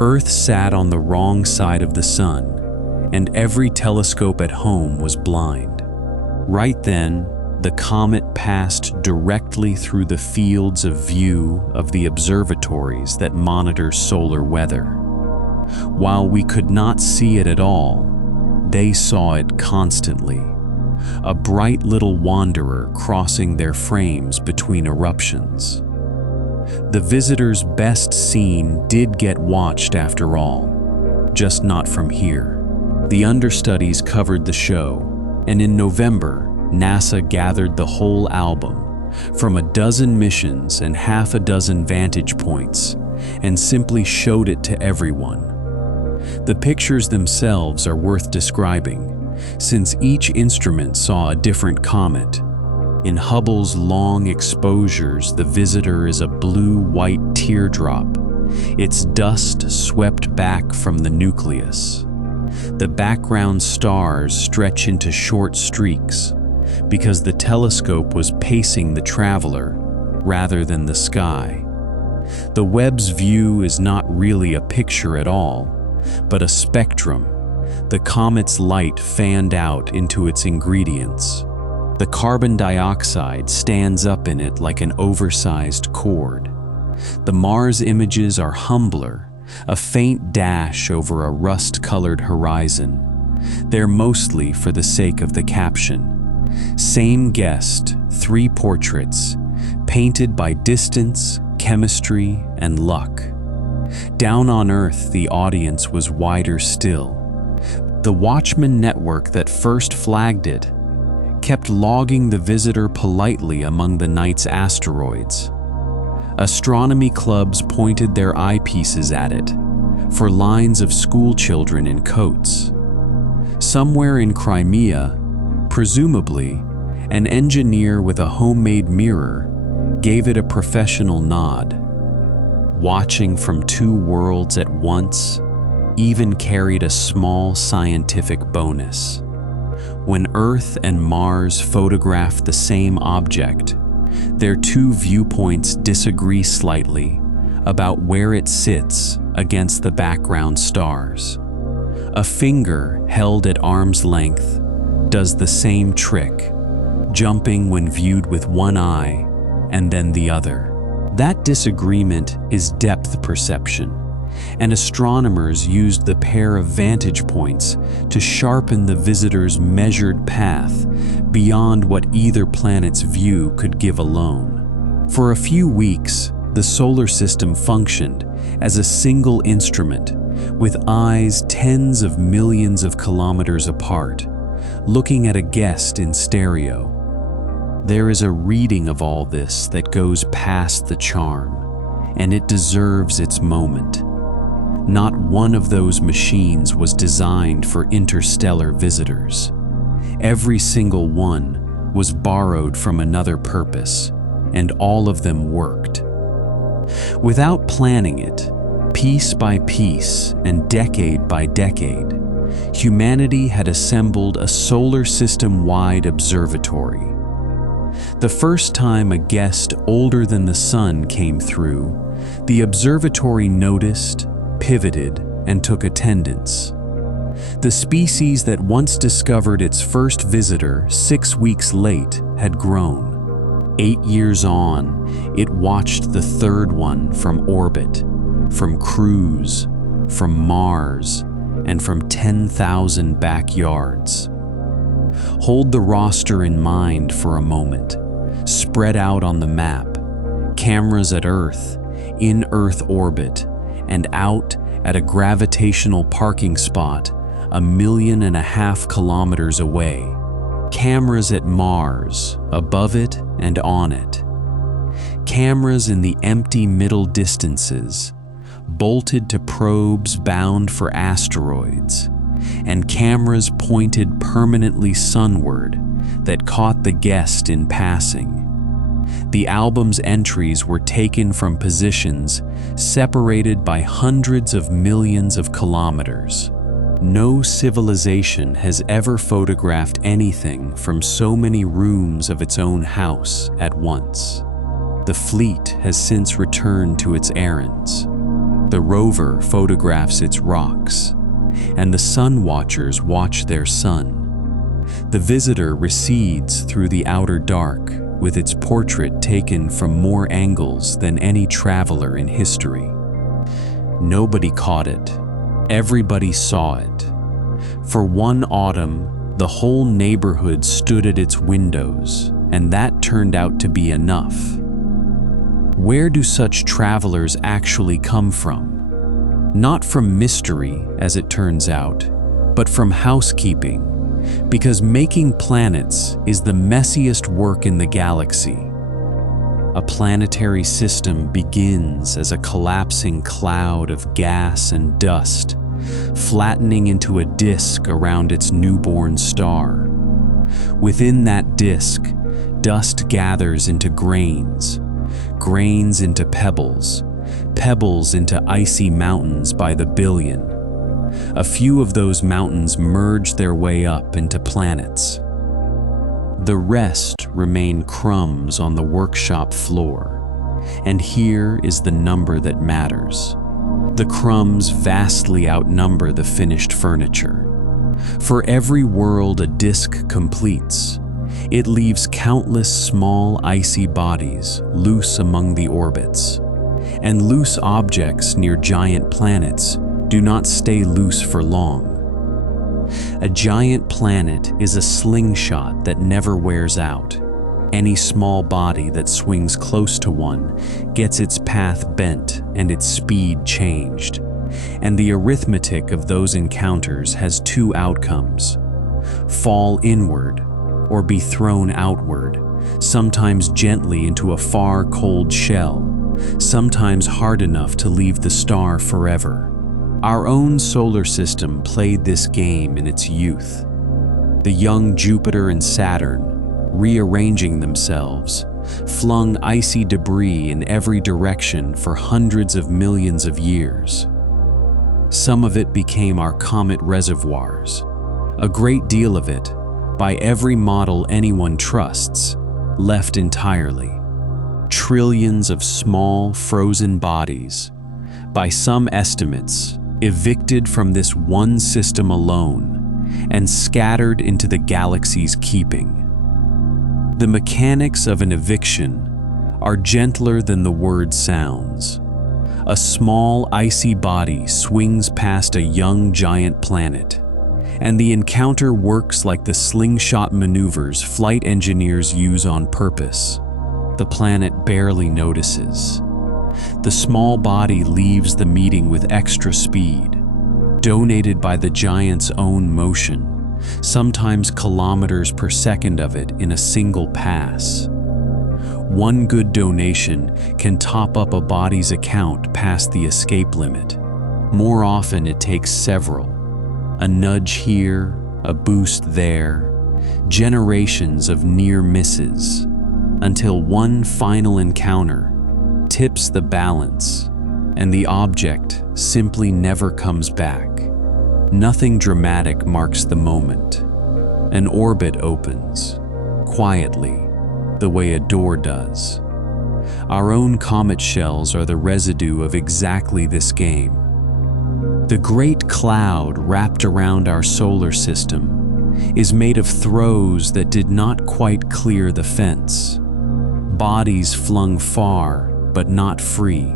Earth sat on the wrong side of the sun, and every telescope at home was blind. Right then, the comet passed directly through the fields of view of the observatories that monitor solar weather. While we could not see it at all, they saw it constantly. A bright little wanderer crossing their frames between eruptions. The visitors' best scene did get watched after all, just not from here. The understudies covered the show, and in November, NASA gathered the whole album from a dozen missions and half a dozen vantage points and simply showed it to everyone. The pictures themselves are worth describing, since each instrument saw a different comet. In Hubble's long exposures, the visitor is a blue-white teardrop, its dust swept back from the nucleus. The background stars stretch into short streaks because the telescope was pacing the traveler rather than the sky. The Webb's view is not really a picture at all, but a spectrum, the comet's light fanned out into its ingredients. The carbon dioxide stands up in it like an oversized cord. The Mars images are humbler, a faint dash over a rust-colored horizon. They're mostly for the sake of the caption. Same guest, 3 portraits, painted by distance, chemistry, and luck. Down on Earth, the audience was wider still. The Watchman network that first flagged it kept logging the visitor politely among the night's asteroids. Astronomy clubs pointed their eyepieces at it for lines of school children in coats. Somewhere in Crimea, presumably, an engineer with a homemade mirror gave it a professional nod. Watching from 2 worlds at once even carried a small scientific bonus. When Earth and Mars photographed the same object, their 2 viewpoints disagree slightly about where it sits against the background stars. A finger held at arm's length does the same trick, jumping when viewed with one eye and then the other. That disagreement is depth perception, and astronomers used the pair of vantage points to sharpen the visitor's measured path beyond what either planet's view could give alone. For a few weeks, the solar system functioned as a single instrument, with eyes tens of millions of kilometers apart, looking at a guest in stereo. There is a reading of all this that goes past the charm, and it deserves its moment. Not one of those machines was designed for interstellar visitors. Every single one was borrowed from another purpose, and all of them worked. Without planning it, piece by piece and decade by decade, humanity had assembled a solar system-wide observatory. The first time a guest older than the sun came through, the observatory noticed, pivoted, and took attendance. The species that once discovered its first visitor 6 weeks late had grown. 8 years on, it watched the third one from orbit, from cruise, from Mars, and from 10,000 backyards. Hold the roster in mind for a moment. Spread out on the map, cameras at Earth, in Earth orbit, and out at a gravitational parking spot 1.5 million kilometers away. Cameras at Mars, above it and on it. Cameras in the empty middle distances, bolted to probes bound for asteroids, and cameras pointed permanently sunward that caught the guest in passing. The album's entries were taken from positions separated by hundreds of millions of kilometers. No civilization has ever photographed anything from so many rooms of its own house at once. The fleet has since returned to its errands. The rover photographs its rocks, and the sun watchers watch their sun. The visitor recedes through the outer dark with its portrait taken from more angles than any traveler in history. Nobody caught it, Everybody saw it. For one autumn, the whole neighborhood stood at its windows, and that turned out to be enough. Where do such travelers actually come from? Not from mystery, as it turns out, but from housekeeping, because making planets is the messiest work in the galaxy. A planetary system begins as a collapsing cloud of gas and dust, flattening into a disk around its newborn star. Within that disk, dust gathers into grains, grains into pebbles, pebbles into icy mountains by the billion. A few of those mountains merge their way up into planets. The rest remain crumbs on the workshop floor, and here is the number that matters. The crumbs vastly outnumber the finished furniture. For every world a disk completes, it leaves countless small icy bodies loose among the orbits, and loose objects near giant planets do not stay loose for long. A giant planet is a slingshot that never wears out. Any small body that swings close to one gets its path bent and its speed changed. And the arithmetic of those encounters has two outcomes: fall inward or be thrown outward, sometimes gently into a far cold shell, sometimes hard enough to leave the star forever. Our own solar system played this game in its youth. The young Jupiter and Saturn, rearranging themselves, flung icy debris in every direction for hundreds of millions of years. Some of it became our comet reservoirs. A great deal of it, by every model anyone trusts, left entirely. Trillions of small, frozen bodies, by some estimates, evicted from this one system alone and scattered into the galaxy's keeping. The mechanics of an eviction are gentler than the word sounds. A small, icy body swings past a young giant planet, and the encounter works like the slingshot maneuvers flight engineers use on purpose. The planet barely notices. The small body leaves the meeting with extra speed, donated by the giant's own motion, sometimes kilometers per second of it in a single pass. One good donation can top up a body's account past the escape limit. More often it takes several. A nudge here, a boost there, generations of near misses, until one final encounter tips the balance, and the object simply never comes back. Nothing dramatic marks the moment. An orbit opens, quietly, the way a door does. Our own comet shells are the residue of exactly this game. The great cloud wrapped around our solar system is made of throws that did not quite clear the fence. Bodies flung far, but not free,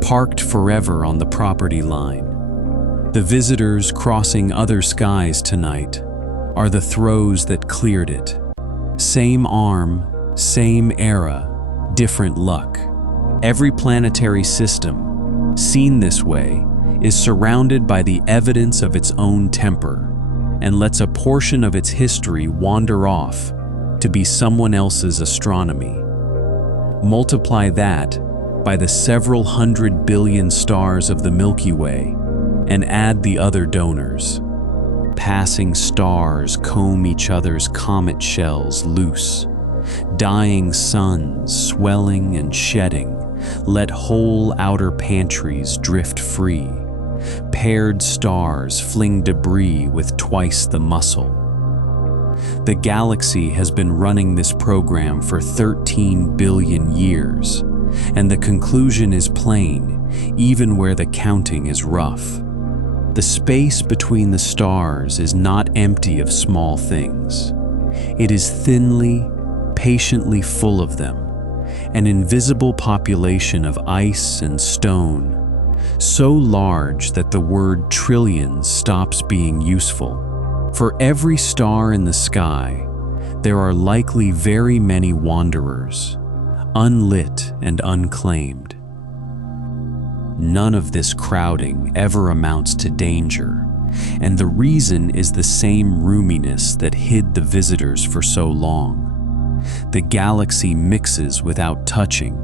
parked forever on the property line. The visitors crossing other skies tonight are the throws that cleared it. Same arm, same era, different luck. Every planetary system, seen this way, is surrounded by the evidence of its own temper and lets a portion of its history wander off to be someone else's astronomy. Multiply that by the several 100 billion stars of the Milky Way and add the other donors. Passing stars comb each other's comet shells loose. Dying suns, swelling and shedding, let whole outer pantries drift free. Paired stars fling debris with twice the muscle. The galaxy has been running this program for 13 billion years, and the conclusion is plain, even where the counting is rough. The space between the stars is not empty of small things. It is thinly, patiently full of them, an invisible population of ice and stone, so large that the word trillions stops being useful. For every star in the sky, there are likely very many wanderers, unlit and unclaimed. None of this crowding ever amounts to danger, and the reason is the same roominess that hid the visitors for so long. The galaxy mixes without touching.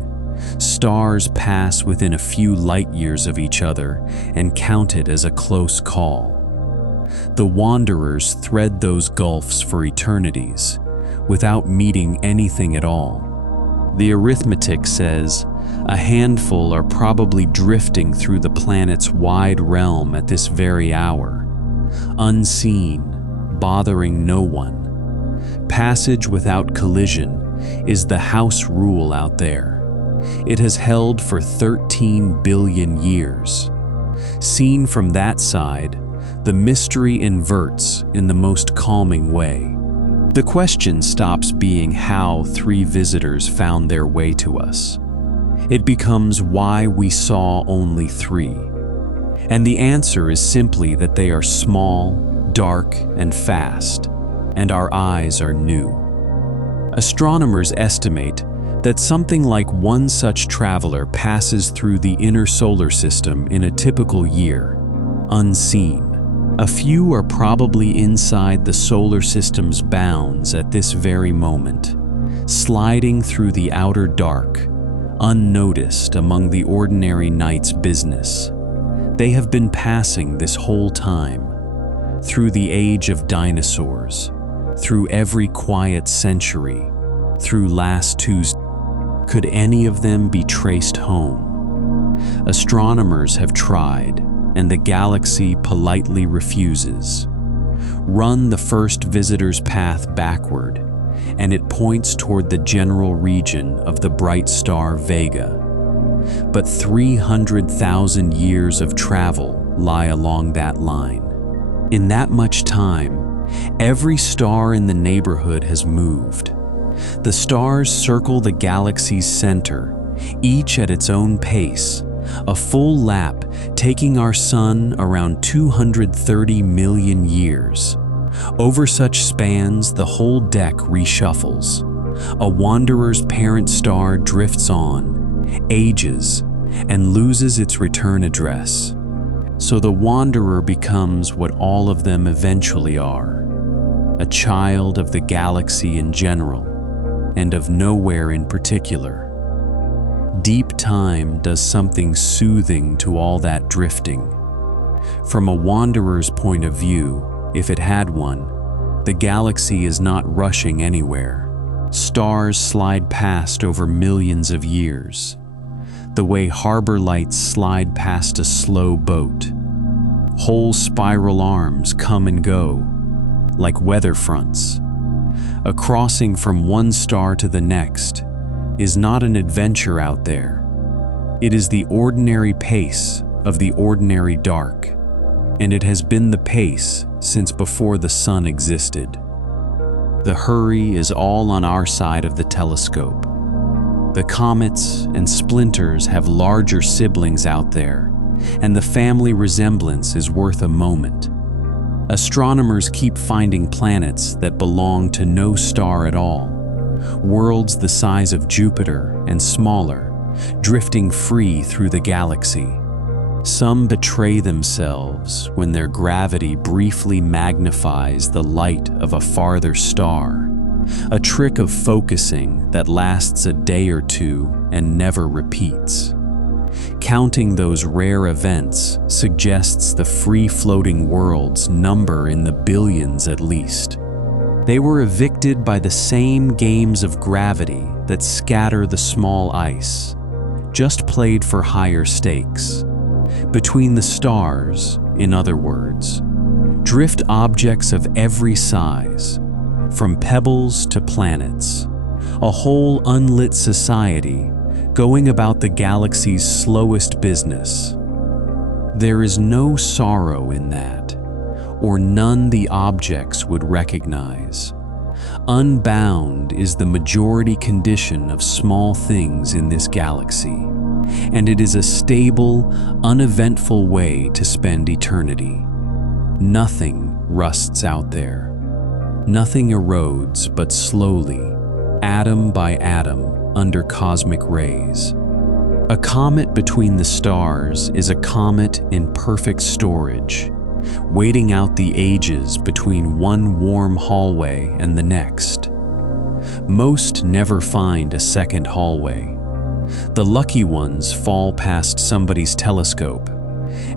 Stars pass within a few light years of each other and count it as a close call. The wanderers thread those gulfs for eternities, without meeting anything at all. The arithmetic says a handful are probably drifting through the planet's wide realm at this very hour, unseen, bothering no one. Passage without collision is the house rule out there. It has held for 13 billion years. Seen from that side, the mystery inverts in the most calming way. The question stops being how 3 visitors found their way to us. It becomes why we saw only 3. And the answer is simply that they are small, dark, and fast, and our eyes are new. Astronomers estimate that something like 1 such traveler passes through the inner solar system in a typical year, unseen. A few are probably inside the solar system's bounds at this very moment, sliding through the outer dark, unnoticed among the ordinary night's business. They have been passing this whole time, through the age of dinosaurs, through every quiet century, through last Tuesday. Could any of them be traced home? Astronomers have tried, and the galaxy politely refuses. Run the first visitor's path backward, and it points toward the general region of the bright star Vega. But 300,000 years of travel lie along that line. In that much time, every star in the neighborhood has moved. The stars circle the galaxy's center, each at its own pace, a full lap taking our sun around 230 million years. Over such spans, the whole deck reshuffles. A wanderer's parent star drifts on, ages, and loses its return address. So the wanderer becomes what all of them eventually are, a child of the galaxy in general, and of nowhere in particular. Deep time does something soothing to all that drifting. From a wanderer's point of view, if it had one, the galaxy is not rushing anywhere. Stars slide past over millions of years, the way harbor lights slide past a slow boat. Whole spiral arms come and go, like weather fronts. A crossing from one star to the next is not an adventure out there. It is the ordinary pace of the ordinary dark, and it has been the pace since before the sun existed. The hurry is all on our side of the telescope. The comets and splinters have larger siblings out there, and the family resemblance is worth a moment. Astronomers keep finding planets that belong to no star at all, worlds the size of Jupiter and smaller, drifting free through the galaxy. Some betray themselves when their gravity briefly magnifies the light of a farther star, a trick of focusing that lasts a day or two and never repeats. Counting those rare events suggests the free-floating worlds number in the billions at least. They were evicted by the same games of gravity that scatter the small ice, just played for higher stakes. Between the stars, in other words, drift objects of every size, from pebbles to planets, a whole unlit society going about the galaxy's slowest business. There is no sorrow in that, or none the objects would recognize. Unbound is the majority condition of small things in this galaxy, and it is a stable, uneventful way to spend eternity. Nothing rusts out there. Nothing erodes but slowly, atom by atom, under cosmic rays. A comet between the stars is a comet in perfect storage, waiting out the ages between one warm hallway and the next. Most never find a second hallway. The lucky ones fall past somebody's telescope,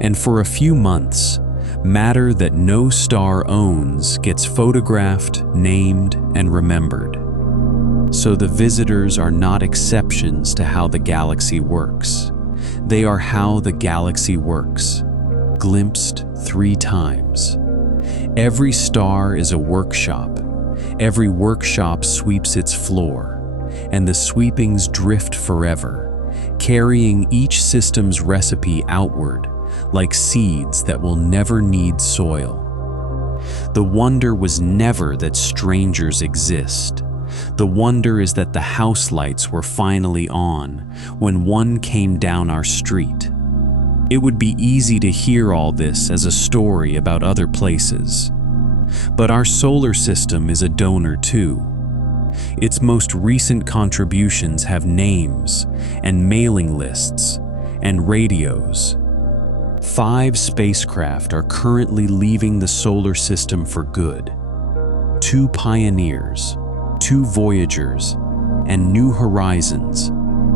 and for a few months, matter that no star owns gets photographed, named, and remembered. So the visitors are not exceptions to how the galaxy works. They are how the galaxy works, glimpsed 3 times. Every star is a workshop. Every workshop sweeps its floor, and the sweepings drift forever, carrying each system's recipe outward like seeds that will never need soil. The wonder was never that strangers exist. The wonder is that the house lights were finally on when one came down our street. It would be easy to hear all this as a story about other places. But our solar system is a donor too. Its most recent contributions have names and mailing lists and radios. 5 spacecraft are currently leaving the solar system for good. 2 Pioneers, 2 Voyagers, and New Horizons,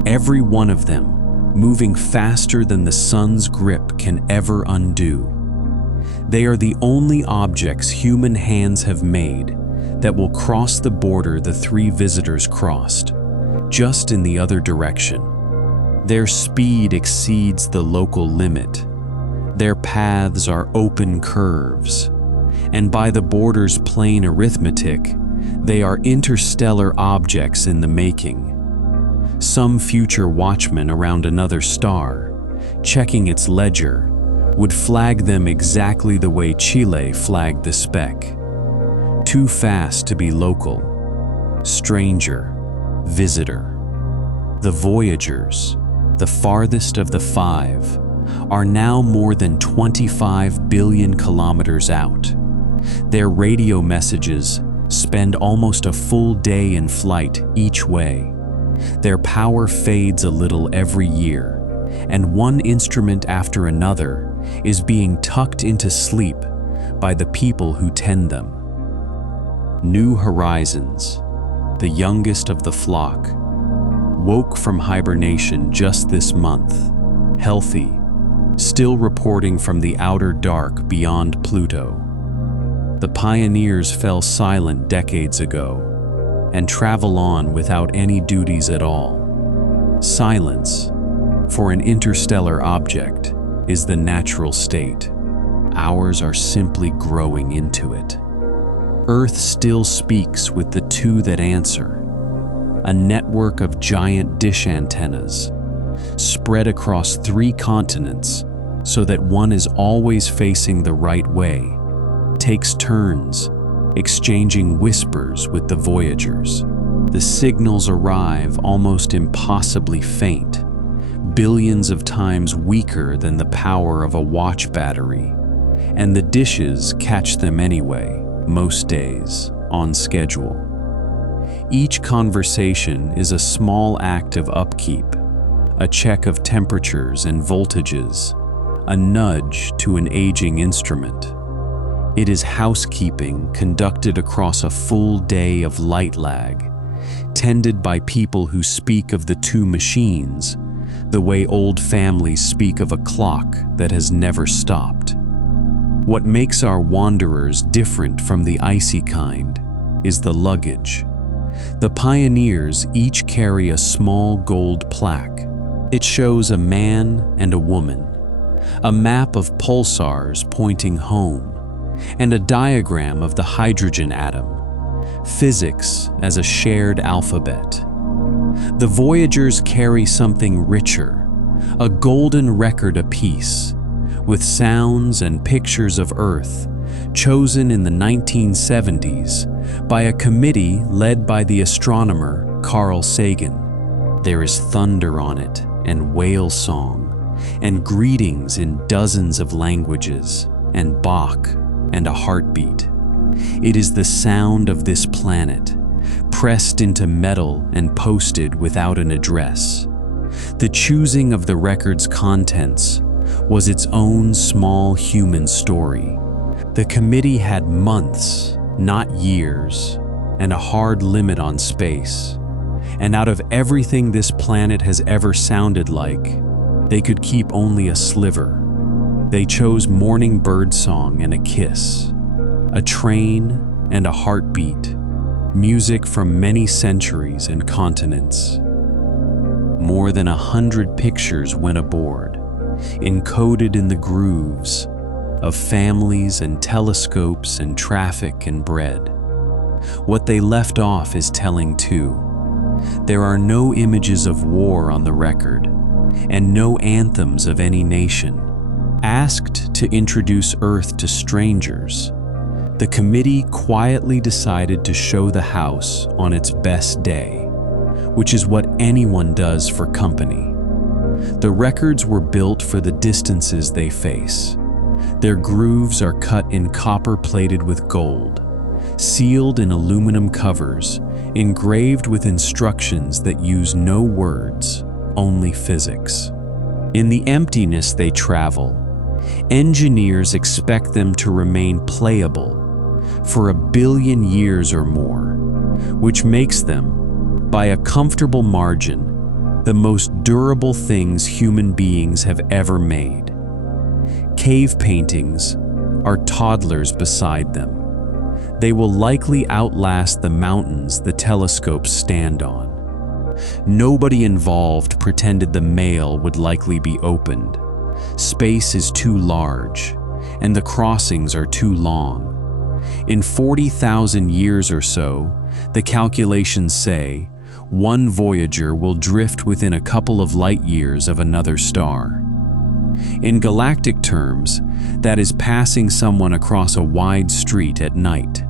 every one of them moving faster than the sun's grip can ever undo. They are the only objects human hands have made that will cross the border the 3 visitors crossed, just in the other direction. Their speed exceeds the local limit. Their paths are open curves, and by the border's plain arithmetic, they are interstellar objects in the making. Some future watchman around another star, checking its ledger, would flag them exactly the way Chile flagged the Speck. Too fast to be local. Stranger, visitor. The Voyagers, the farthest of the 5, are now more than 25 billion kilometers out. Their radio messages spend almost a full day in flight each way. Their power fades a little every year, and one instrument after another is being tucked into sleep by the people who tend them. New Horizons, the youngest of the flock, woke from hibernation just this month, healthy, still reporting from the outer dark beyond Pluto. The Pioneers fell silent decades ago and travel on without any duties at all. Silence, for an interstellar object, is the natural state. Ours are simply growing into it. Earth still speaks with the 2 that answer, a network of giant dish antennas, spread across 3 continents so that one is always facing the right way, takes turns, exchanging whispers with the Voyagers. The signals arrive almost impossibly faint, billions of times weaker than the power of a watch battery, and the dishes catch them anyway, most days, on schedule. Each conversation is a small act of upkeep, a check of temperatures and voltages, a nudge to an aging instrument. It is housekeeping conducted across a full day of light lag, tended by people who speak of the 2 machines the way old families speak of a clock that has never stopped. What makes our wanderers different from the icy kind is the luggage. The Pioneers each carry a small gold plaque. It shows a man and a woman, a map of pulsars pointing home, and a diagram of the hydrogen atom, physics as a shared alphabet. The Voyagers carry something richer, a golden record apiece, with sounds and pictures of Earth chosen in the 1970s by a committee led by the astronomer Carl Sagan. There is thunder on it, and whale song, and greetings in dozens of languages, and Bach, and a heartbeat. It is the sound of this planet, pressed into metal and posted without an address. The choosing of the record's contents was its own small human story. The committee had months, not years, and a hard limit on space. And out of everything this planet has ever sounded like, they could keep only a sliver. They chose morning birdsong and a kiss, a train and a heartbeat, music from many centuries and continents. More than 100 pictures went aboard, encoded in the grooves of families and telescopes and traffic and bread. What they left off is telling too. There are no images of war on the record, and no anthems of any nation. Asked to introduce Earth to strangers, the committee quietly decided to show the house on its best day, which is what anyone does for company. The records were built for the distances they face. Their grooves are cut in copper plated with gold, sealed in aluminum covers, engraved with instructions that use no words, only physics. In the emptiness they travel, engineers expect them to remain playable for 1 billion years or more, which makes them, by a comfortable margin, the most durable things human beings have ever made. Cave paintings are toddlers beside them. They will likely outlast the mountains the telescopes stand on. Nobody involved pretended the mail would likely be opened. Space is too large, and the crossings are too long. In 40,000 years or so, the calculations say, one Voyager will drift within a couple of light years of another star. In galactic terms, that is passing someone across a wide street at night.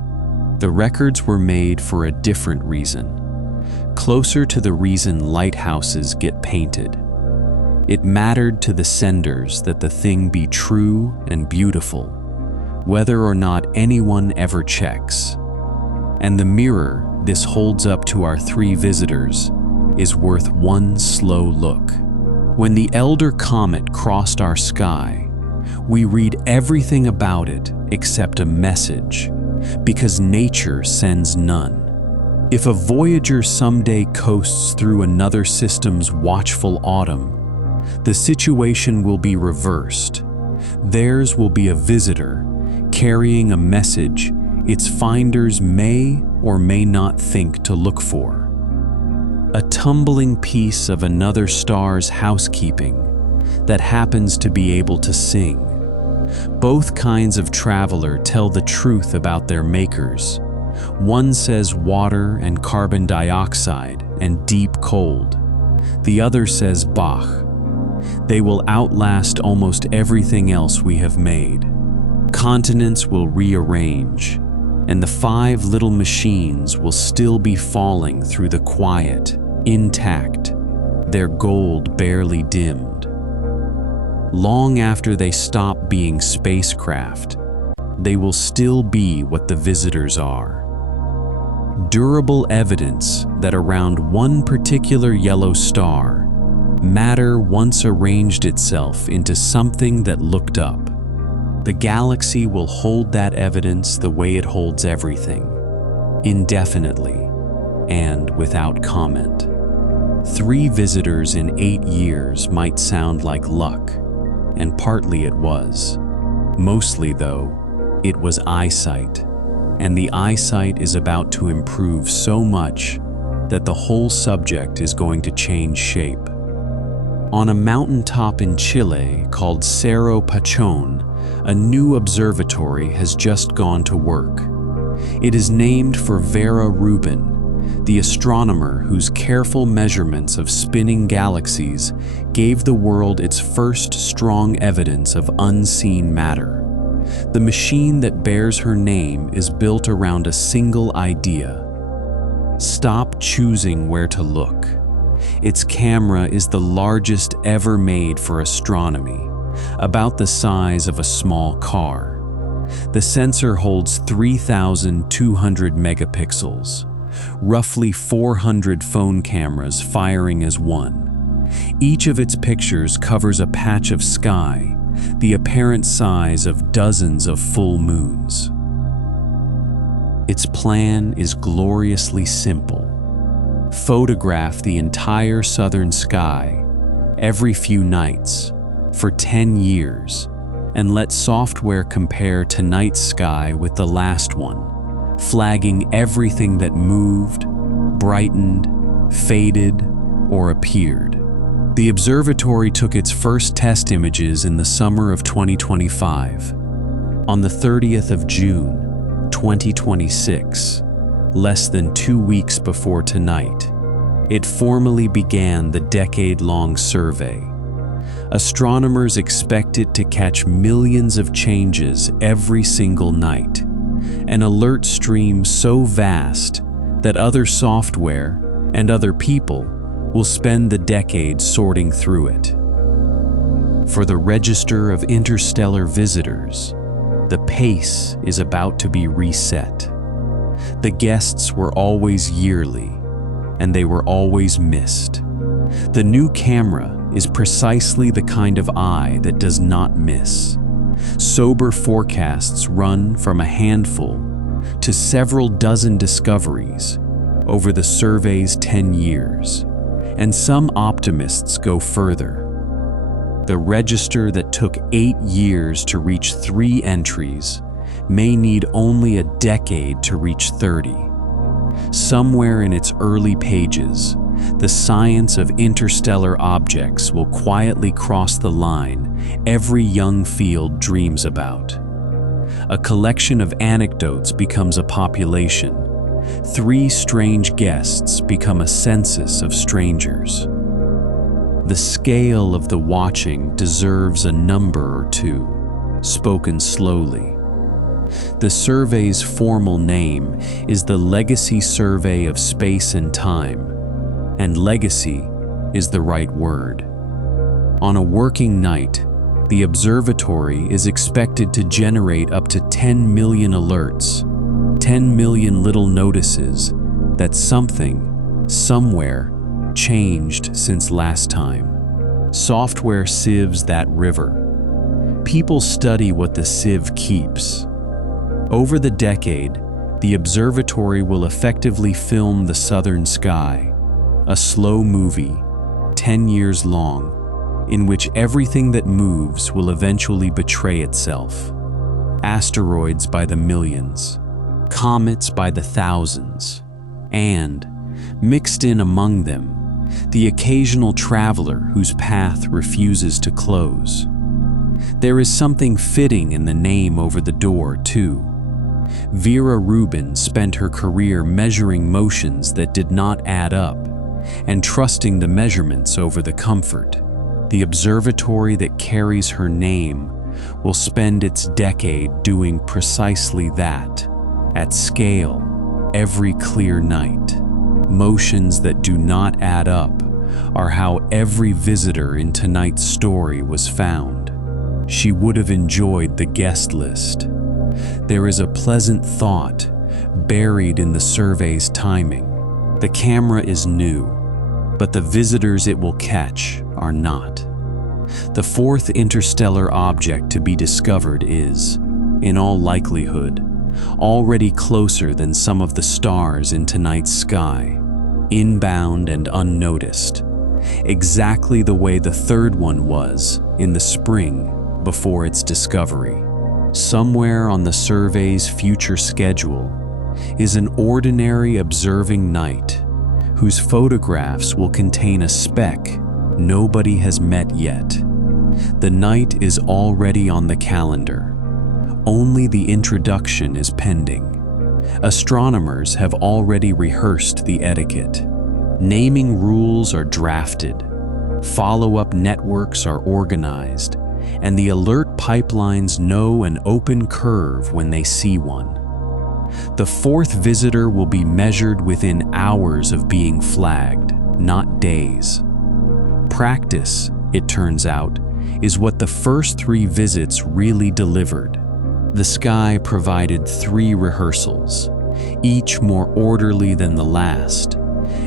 The records were made for a different reason, closer to the reason lighthouses get painted. It mattered to the senders that the thing be true and beautiful, whether or not anyone ever checks. And the mirror this holds up to our 3 visitors is worth one slow look. When the elder comet crossed our sky, we read everything about it except a message, because nature sends none. If a Voyager someday coasts through another system's watchful autumn, the situation will be reversed. Theirs will be a visitor carrying a message its finders may or may not think to look for. A tumbling piece of another star's housekeeping that happens to be able to sing. Both kinds of traveler tell the truth about their makers. One says water and carbon dioxide and deep cold. The other says Bach. They will outlast almost everything else we have made. Continents will rearrange, and the 5 little machines will still be falling through the quiet, intact, their gold barely dimmed. Long after they stop being spacecraft, they will still be what the visitors are. Durable evidence that around one particular yellow star, matter once arranged itself into something that looked up. The galaxy will hold that evidence the way it holds everything, indefinitely and without comment. 3 visitors in 8 years might sound like luck, and partly it was. Mostly, though, it was eyesight, and the eyesight is about to improve so much that the whole subject is going to change shape. On a mountaintop in Chile called Cerro Pachón, a new observatory has just gone to work. It is named for Vera Rubin, the astronomer whose careful measurements of spinning galaxies gave the world its first strong evidence of unseen matter. The machine that bears her name is built around a single idea: stop choosing where to look. Its camera is the largest ever made for astronomy, about the size of a small car. The sensor holds 3,200 megapixels, roughly 400 phone cameras firing as one. Each of its pictures covers a patch of sky, the apparent size of dozens of full moons. Its plan is gloriously simple. Photograph the entire southern sky every few nights for 10 years and let software compare tonight's sky with the last one, flagging everything that moved, brightened, faded, or appeared. The observatory took its first test images in the summer of 2025. On the 30th of June, 2026, less than 2 weeks before tonight, it formally began the decade-long survey. Astronomers expect it to catch millions of changes every single night, an alert stream so vast that other software and other people will spend the decade sorting through it. For the register of interstellar visitors, the pace is about to be reset. The guests were always yearly, and they were always missed. The new camera is precisely the kind of eye that does not miss. Sober forecasts run from a handful to several dozen discoveries over the survey's 10 years, and some optimists go further. The register that took 8 years to reach 3 entries may need only a decade to reach 30. Somewhere in its early pages, the science of interstellar objects will quietly cross the line every young field dreams about. A collection of anecdotes becomes a population. 3 strange guests become a census of strangers. The scale of the watching deserves a number or two, spoken slowly. The survey's formal name is the Legacy Survey of Space and Time, and legacy is the right word. On a working night, the observatory is expected to generate up to 10 million alerts, 10 million little notices that something, somewhere, changed since last time. Software sieves that river. People study what the sieve keeps. Over the decade, the observatory will effectively film the southern sky, a slow movie, 10 years long, in which everything that moves will eventually betray itself. Asteroids by the millions, comets by the thousands, and, mixed in among them, the occasional traveler whose path refuses to close. There is something fitting in the name over the door, too. Vera Rubin spent her career measuring motions that did not add up, and trusting the measurements over the comfort. The observatory that carries her name will spend its decade doing precisely that, at scale, every clear night. Motions that do not add up are how every visitor in tonight's story was found. She would have enjoyed the guest list. There is a pleasant thought buried in the survey's timing. The camera is new, but the visitors it will catch are not. The 4th interstellar object to be discovered is, in all likelihood, already closer than some of the stars in tonight's sky, inbound and unnoticed, exactly the way the 3rd one was in the spring before its discovery. Somewhere on the survey's future schedule is an ordinary observing night whose photographs will contain a speck nobody has met yet. The night is already on the calendar. Only the introduction is pending. Astronomers have already rehearsed the etiquette. Naming rules are drafted. Follow-up networks are organized, and the alert pipelines know an open curve when they see one. The fourth visitor will be measured within hours of being flagged, not days. Practice, it turns out, is what the first 3 visits really delivered. The sky provided 3 rehearsals, each more orderly than the last,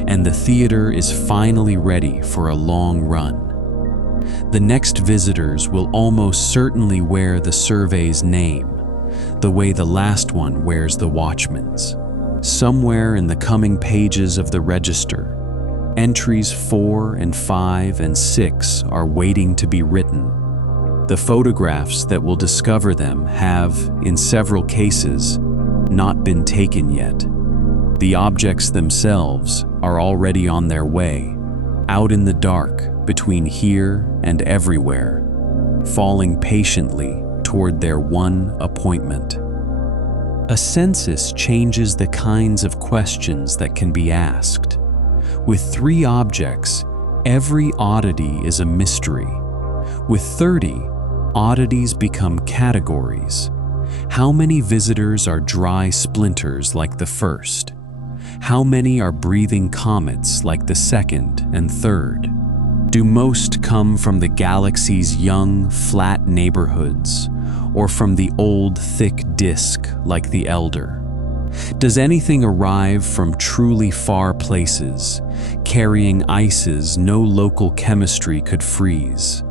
and the theater is finally ready for a long run. The next visitors will almost certainly wear the survey's name, the way the last one wears the Watchman's. Somewhere in the coming pages of the register, entries 4 and 5 and 6 are waiting to be written. The photographs that will discover them have, in several cases, not been taken yet. The objects themselves are already on their way, out in the dark between here and everywhere, falling patiently toward their one appointment. A census changes the kinds of questions that can be asked. With 3 objects, every oddity is a mystery. With 30, oddities become categories. How many visitors are dry splinters like the first? How many are breathing comets like the second and third? Do most come from the galaxy's young, flat neighborhoods, or from the old, thick disk like the elder? Does anything arrive from truly far places, carrying ices no local chemistry could freeze?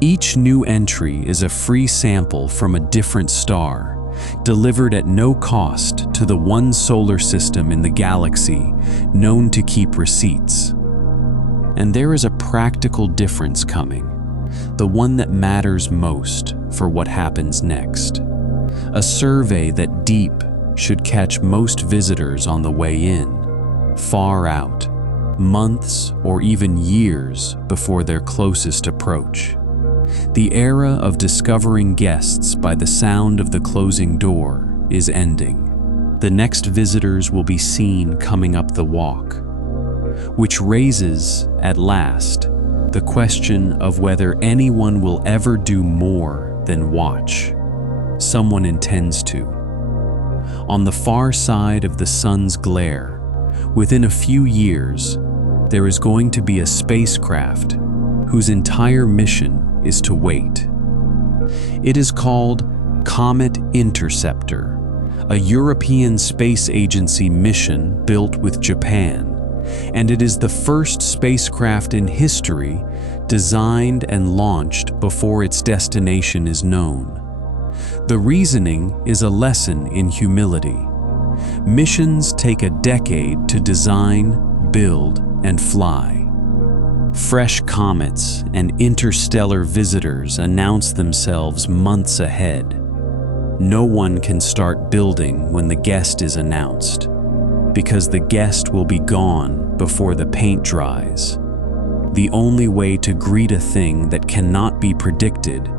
Each new entry is a free sample from a different star, delivered at no cost to the one solar system in the galaxy known to keep receipts. And there is a practical difference coming, the one that matters most for what happens next. A survey that deep should catch most visitors on the way in, far out, months or even years before their closest approach. The era of discovering guests by the sound of the closing door is ending. The next visitors will be seen coming up the walk, which raises, at last, the question of whether anyone will ever do more than watch. Someone intends to. On the far side of the sun's glare, within a few years, there is going to be a spacecraft whose entire mission is to wait. It is called Comet Interceptor, a European Space Agency mission built with Japan, and it is the first spacecraft in history designed and launched before its destination is known. The reasoning is a lesson in humility. Missions take a decade to design, build, and fly. Fresh comets and interstellar visitors announce themselves months ahead. No one can start building when the guest is announced, because the guest will be gone before the paint dries. The only way to greet a thing that cannot be predicted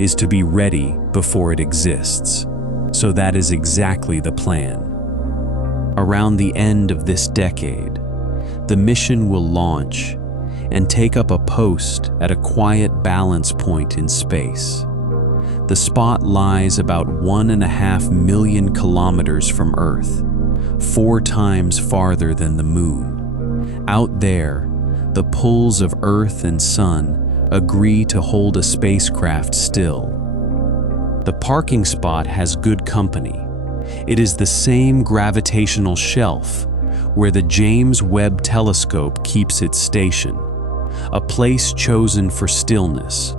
is to be ready before it exists. So that is exactly the plan. Around the end of this decade, the mission will launch and take up a post at a quiet balance point in space. The spot lies about 1.5 million kilometers from Earth, 4 times farther than the Moon. Out there, the pulls of Earth and Sun agree to hold a spacecraft still. The parking spot has good company. It is the same gravitational shelf where the James Webb Telescope keeps its station, a place chosen for stillness,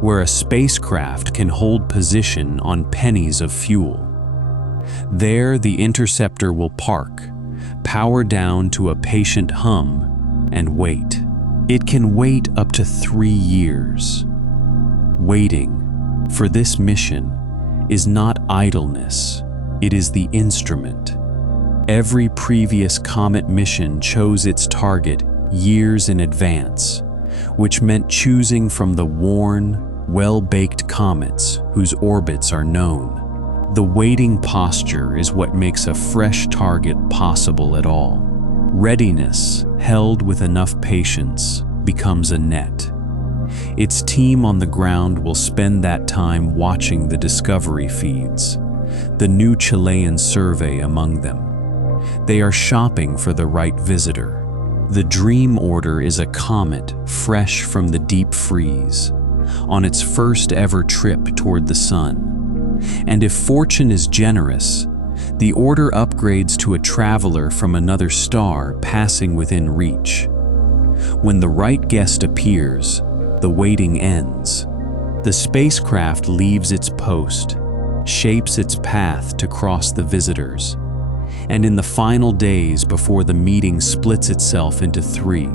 where a spacecraft can hold position on pennies of fuel. There, the interceptor will park, power down to a patient hum, and wait. It can wait up to 3 years. Waiting for this mission is not idleness, it is the instrument. Every previous Comet mission chose its target years in advance, which meant choosing from the worn, well-baked comets whose orbits are known. The waiting posture is what makes a fresh target possible at all. Readiness, held with enough patience, becomes a net. Its team on the ground will spend that time watching the discovery feeds, the new Chilean survey among them. They are shopping for the right visitor. The dream order is a comet fresh from the deep freeze, on its first ever trip toward the sun. And if fortune is generous, the order upgrades to a traveler from another star passing within reach. When the right guest appears, the waiting ends. The spacecraft leaves its post, shapes its path to cross the visitors, and in the final days before the meeting splits itself into three,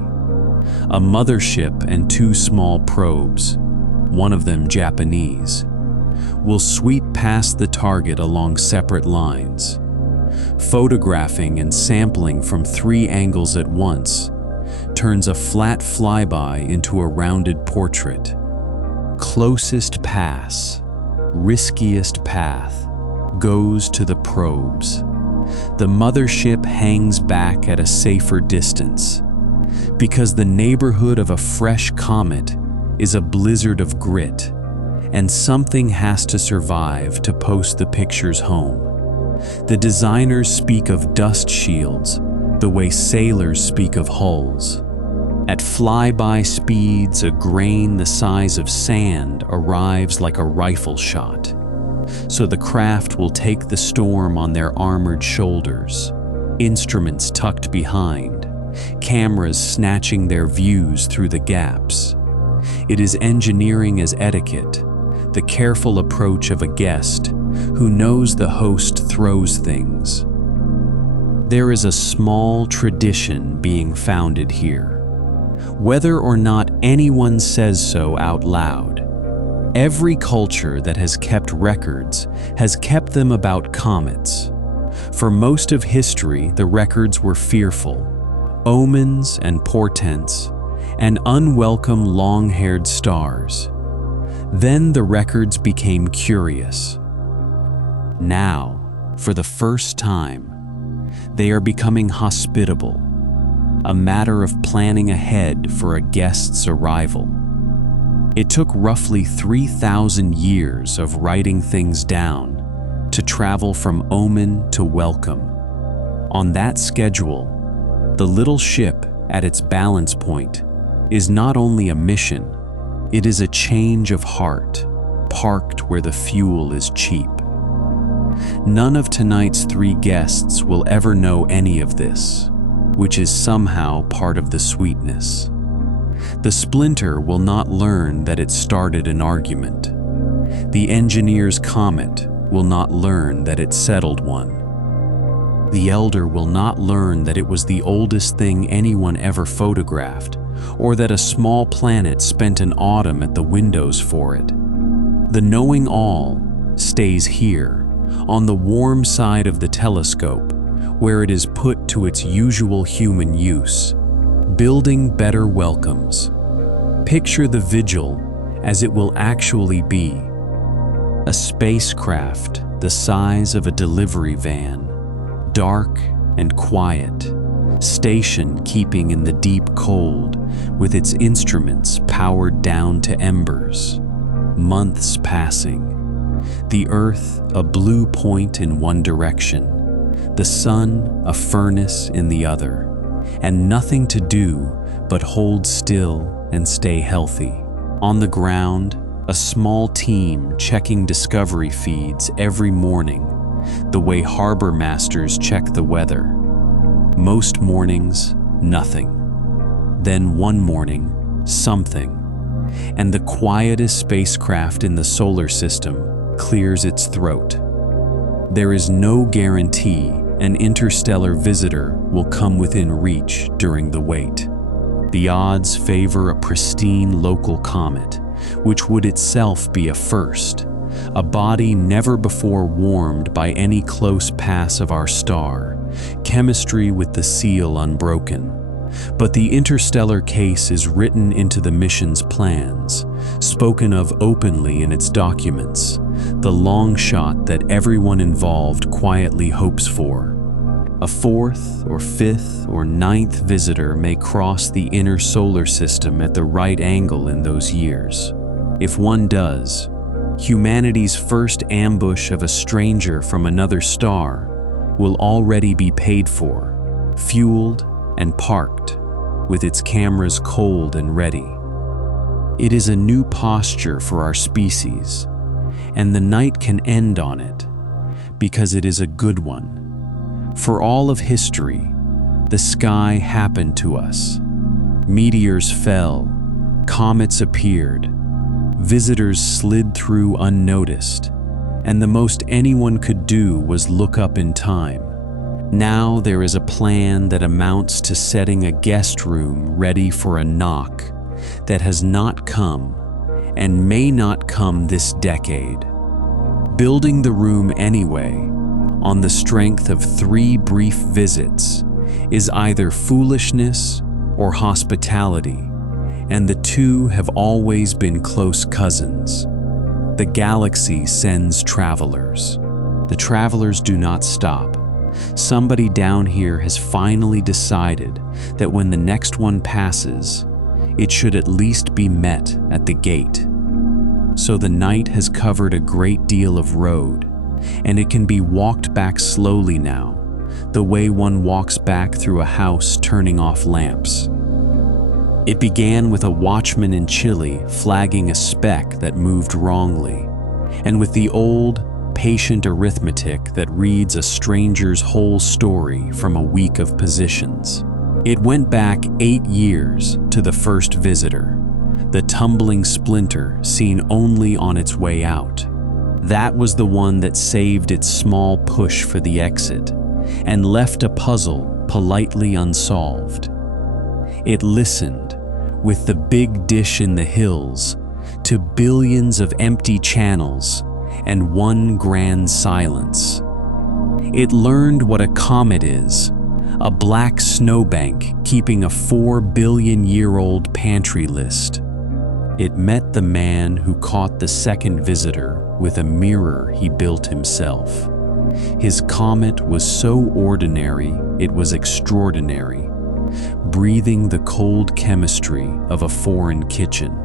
a mothership and two small probes, one of them Japanese, will sweep past the target along separate lines, photographing and sampling from three angles at once, turns a flat flyby into a rounded portrait. Closest pass, riskiest path, goes to the probes. The mothership hangs back at a safer distance, because the neighborhood of a fresh comet is a blizzard of grit, and something has to survive to post the pictures home. The designers speak of dust shields the way sailors speak of hulls. At flyby speeds, a grain the size of sand arrives like a rifle shot. So the craft will take the storm on their armored shoulders, instruments tucked behind, cameras snatching their views through the gaps. It is engineering as etiquette, the careful approach of a guest who knows the host throws things. There is a small tradition being founded here, whether or not anyone says so out loud. Every culture that has kept records has kept them about comets. For most of history, the records were fearful, omens and portents, and unwelcome long-haired stars. Then the records became curious. Now, for the first time, they are becoming hospitable, a matter of planning ahead for a guest's arrival. It took roughly 3,000 years of writing things down to travel from omen to welcome. On that schedule, the little ship at its balance point is not only a mission, it is a change of heart, parked where the fuel is cheap. None of tonight's three guests will ever know any of this, which is somehow part of the sweetness. The splinter will not learn that it started an argument. The engineer's comet will not learn that it settled one. The elder will not learn that it was the oldest thing anyone ever photographed, or that a small planet spent an autumn at the windows for it. The knowing all stays here, on the warm side of the telescope, where it is put to its usual human use, building better welcomes. Picture the vigil as it will actually be. A spacecraft the size of a delivery van, dark and quiet, station keeping in the deep cold with its instruments powered down to embers. Months passing. The Earth a blue point in one direction, the sun a furnace in the other, and nothing to do but hold still and stay healthy. On the ground, a small team checking discovery feeds every morning, the way harbor masters check the weather. Most mornings, nothing. Then one morning, something. And the quietest spacecraft in the solar system clears its throat. There is no guarantee an interstellar visitor will come within reach during the wait. The odds favor a pristine local comet, which would itself be a first, a body never before warmed by any close pass of our star, chemistry with the seal unbroken. But the interstellar case is written into the mission's plans, spoken of openly in its documents, the long shot that everyone involved quietly hopes for. A fourth or fifth or ninth visitor may cross the inner solar system at the right angle in those years. If one does, humanity's first ambush of a stranger from another star will already be paid for, fueled and parked, with its cameras cold and ready. It is a new posture for our species, and the night can end on it, because it is a good one. For all of history, the sky happened to us. Meteors fell, comets appeared, visitors slid through unnoticed, and the most anyone could do was look up in time. Now there is a plan that amounts to setting a guest room ready for a knock that has not come and may not come this decade. Building the room anyway, on the strength of 3 brief visits, is either foolishness or hospitality, and the two have always been close cousins. The galaxy sends travelers. The travelers do not stop. Somebody down here has finally decided that when the next one passes, it should at least be met at the gate. So the night has covered a great deal of road, and it can be walked back slowly now, the way one walks back through a house turning off lamps. It began with a watchman in Chile flagging a speck that moved wrongly, and with the old, patient arithmetic that reads a stranger's whole story from a week of positions. It went back 8 years to the first visitor, the tumbling splinter seen only on its way out. That was the one that saved its small push for the exit and left a puzzle politely unsolved. It listened, with the big dish in the hills, to billions of empty channels and one grand silence. It learned what a comet is, a black snowbank keeping a 4-billion-year-old pantry list. It met the man who caught the second visitor with a mirror he built himself. His comet was so ordinary it was extraordinary, breathing the cold chemistry of a foreign kitchen.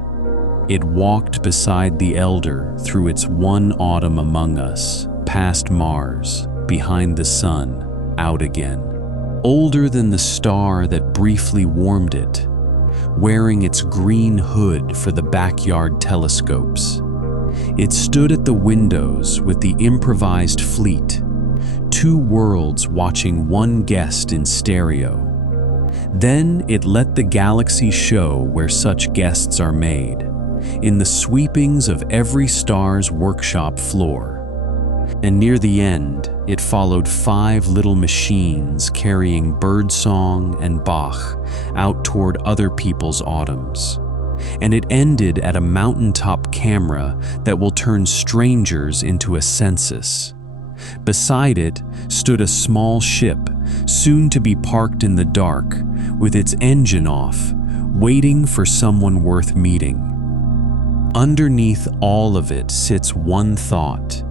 It walked beside the elder through its one autumn among us, past Mars, behind the sun, out again. Older than the star that briefly warmed it, wearing its green hood for the backyard telescopes. It stood at the windows with the improvised fleet, 2 worlds watching one guest in stereo. Then it let the galaxy show where such guests are made, in the sweepings of every star's workshop floor. And near the end, it followed 5 little machines carrying birdsong and Bach out toward other people's autumns. And it ended at a mountaintop camera that will turn strangers into a census. Beside it stood a small ship, soon to be parked in the dark, with its engine off, waiting for someone worth meeting. Underneath all of it sits one thought,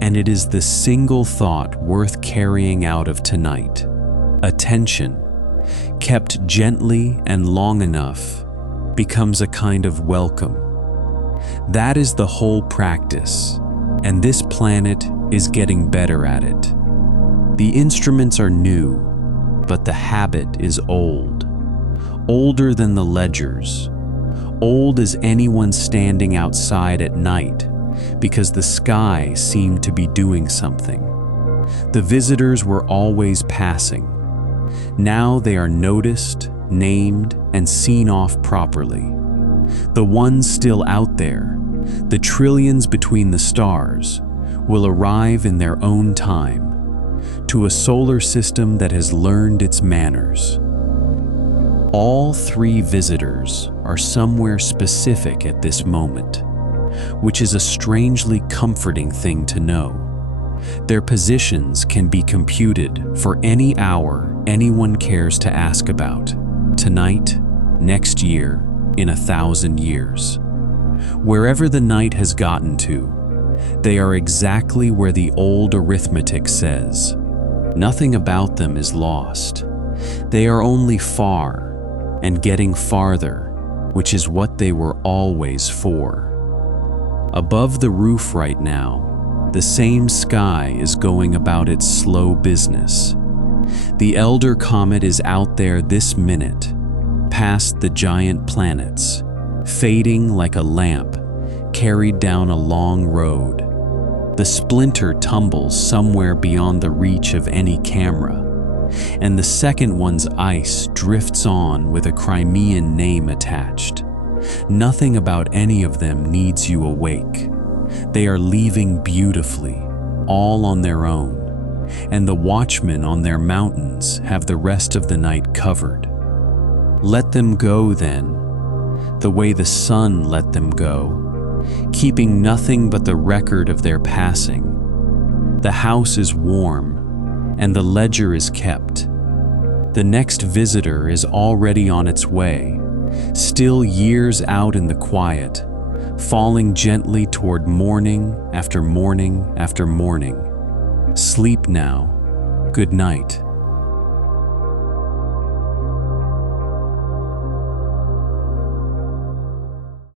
and it is the single thought worth carrying out of tonight. Attention, kept gently and long enough, becomes a kind of welcome. That is the whole practice, and this planet is getting better at it. The instruments are new, but the habit is old. Older than the ledgers. Old as anyone standing outside at night, because the sky seemed to be doing something. The visitors were always passing. Now they are noticed, named, and seen off properly. The ones still out there, the trillions between the stars, will arrive in their own time, to a solar system that has learned its manners. All 3 visitors are somewhere specific at this moment, which is a strangely comforting thing to know. Their positions can be computed for any hour anyone cares to ask about, tonight, next year, in 1,000 years. Wherever the night has gotten to, they are exactly where the old arithmetic says. Nothing about them is lost. They are only far and getting farther, which is what they were always for. Above the roof right now, the same sky is going about its slow business. The elder comet is out there this minute, past the giant planets, fading like a lamp carried down a long road. The splinter tumbles somewhere beyond the reach of any camera, and the second one's ice drifts on with a Crimean name attached. Nothing about any of them needs you awake. They are leaving beautifully, all on their own, and the watchmen on their mountains have the rest of the night covered. Let them go then, the way the sun let them go, keeping nothing but the record of their passing. The house is warm, and the ledger is kept. The next visitor is already on its way, still years out in the quiet, falling gently toward morning after morning after morning. Sleep now. Good night.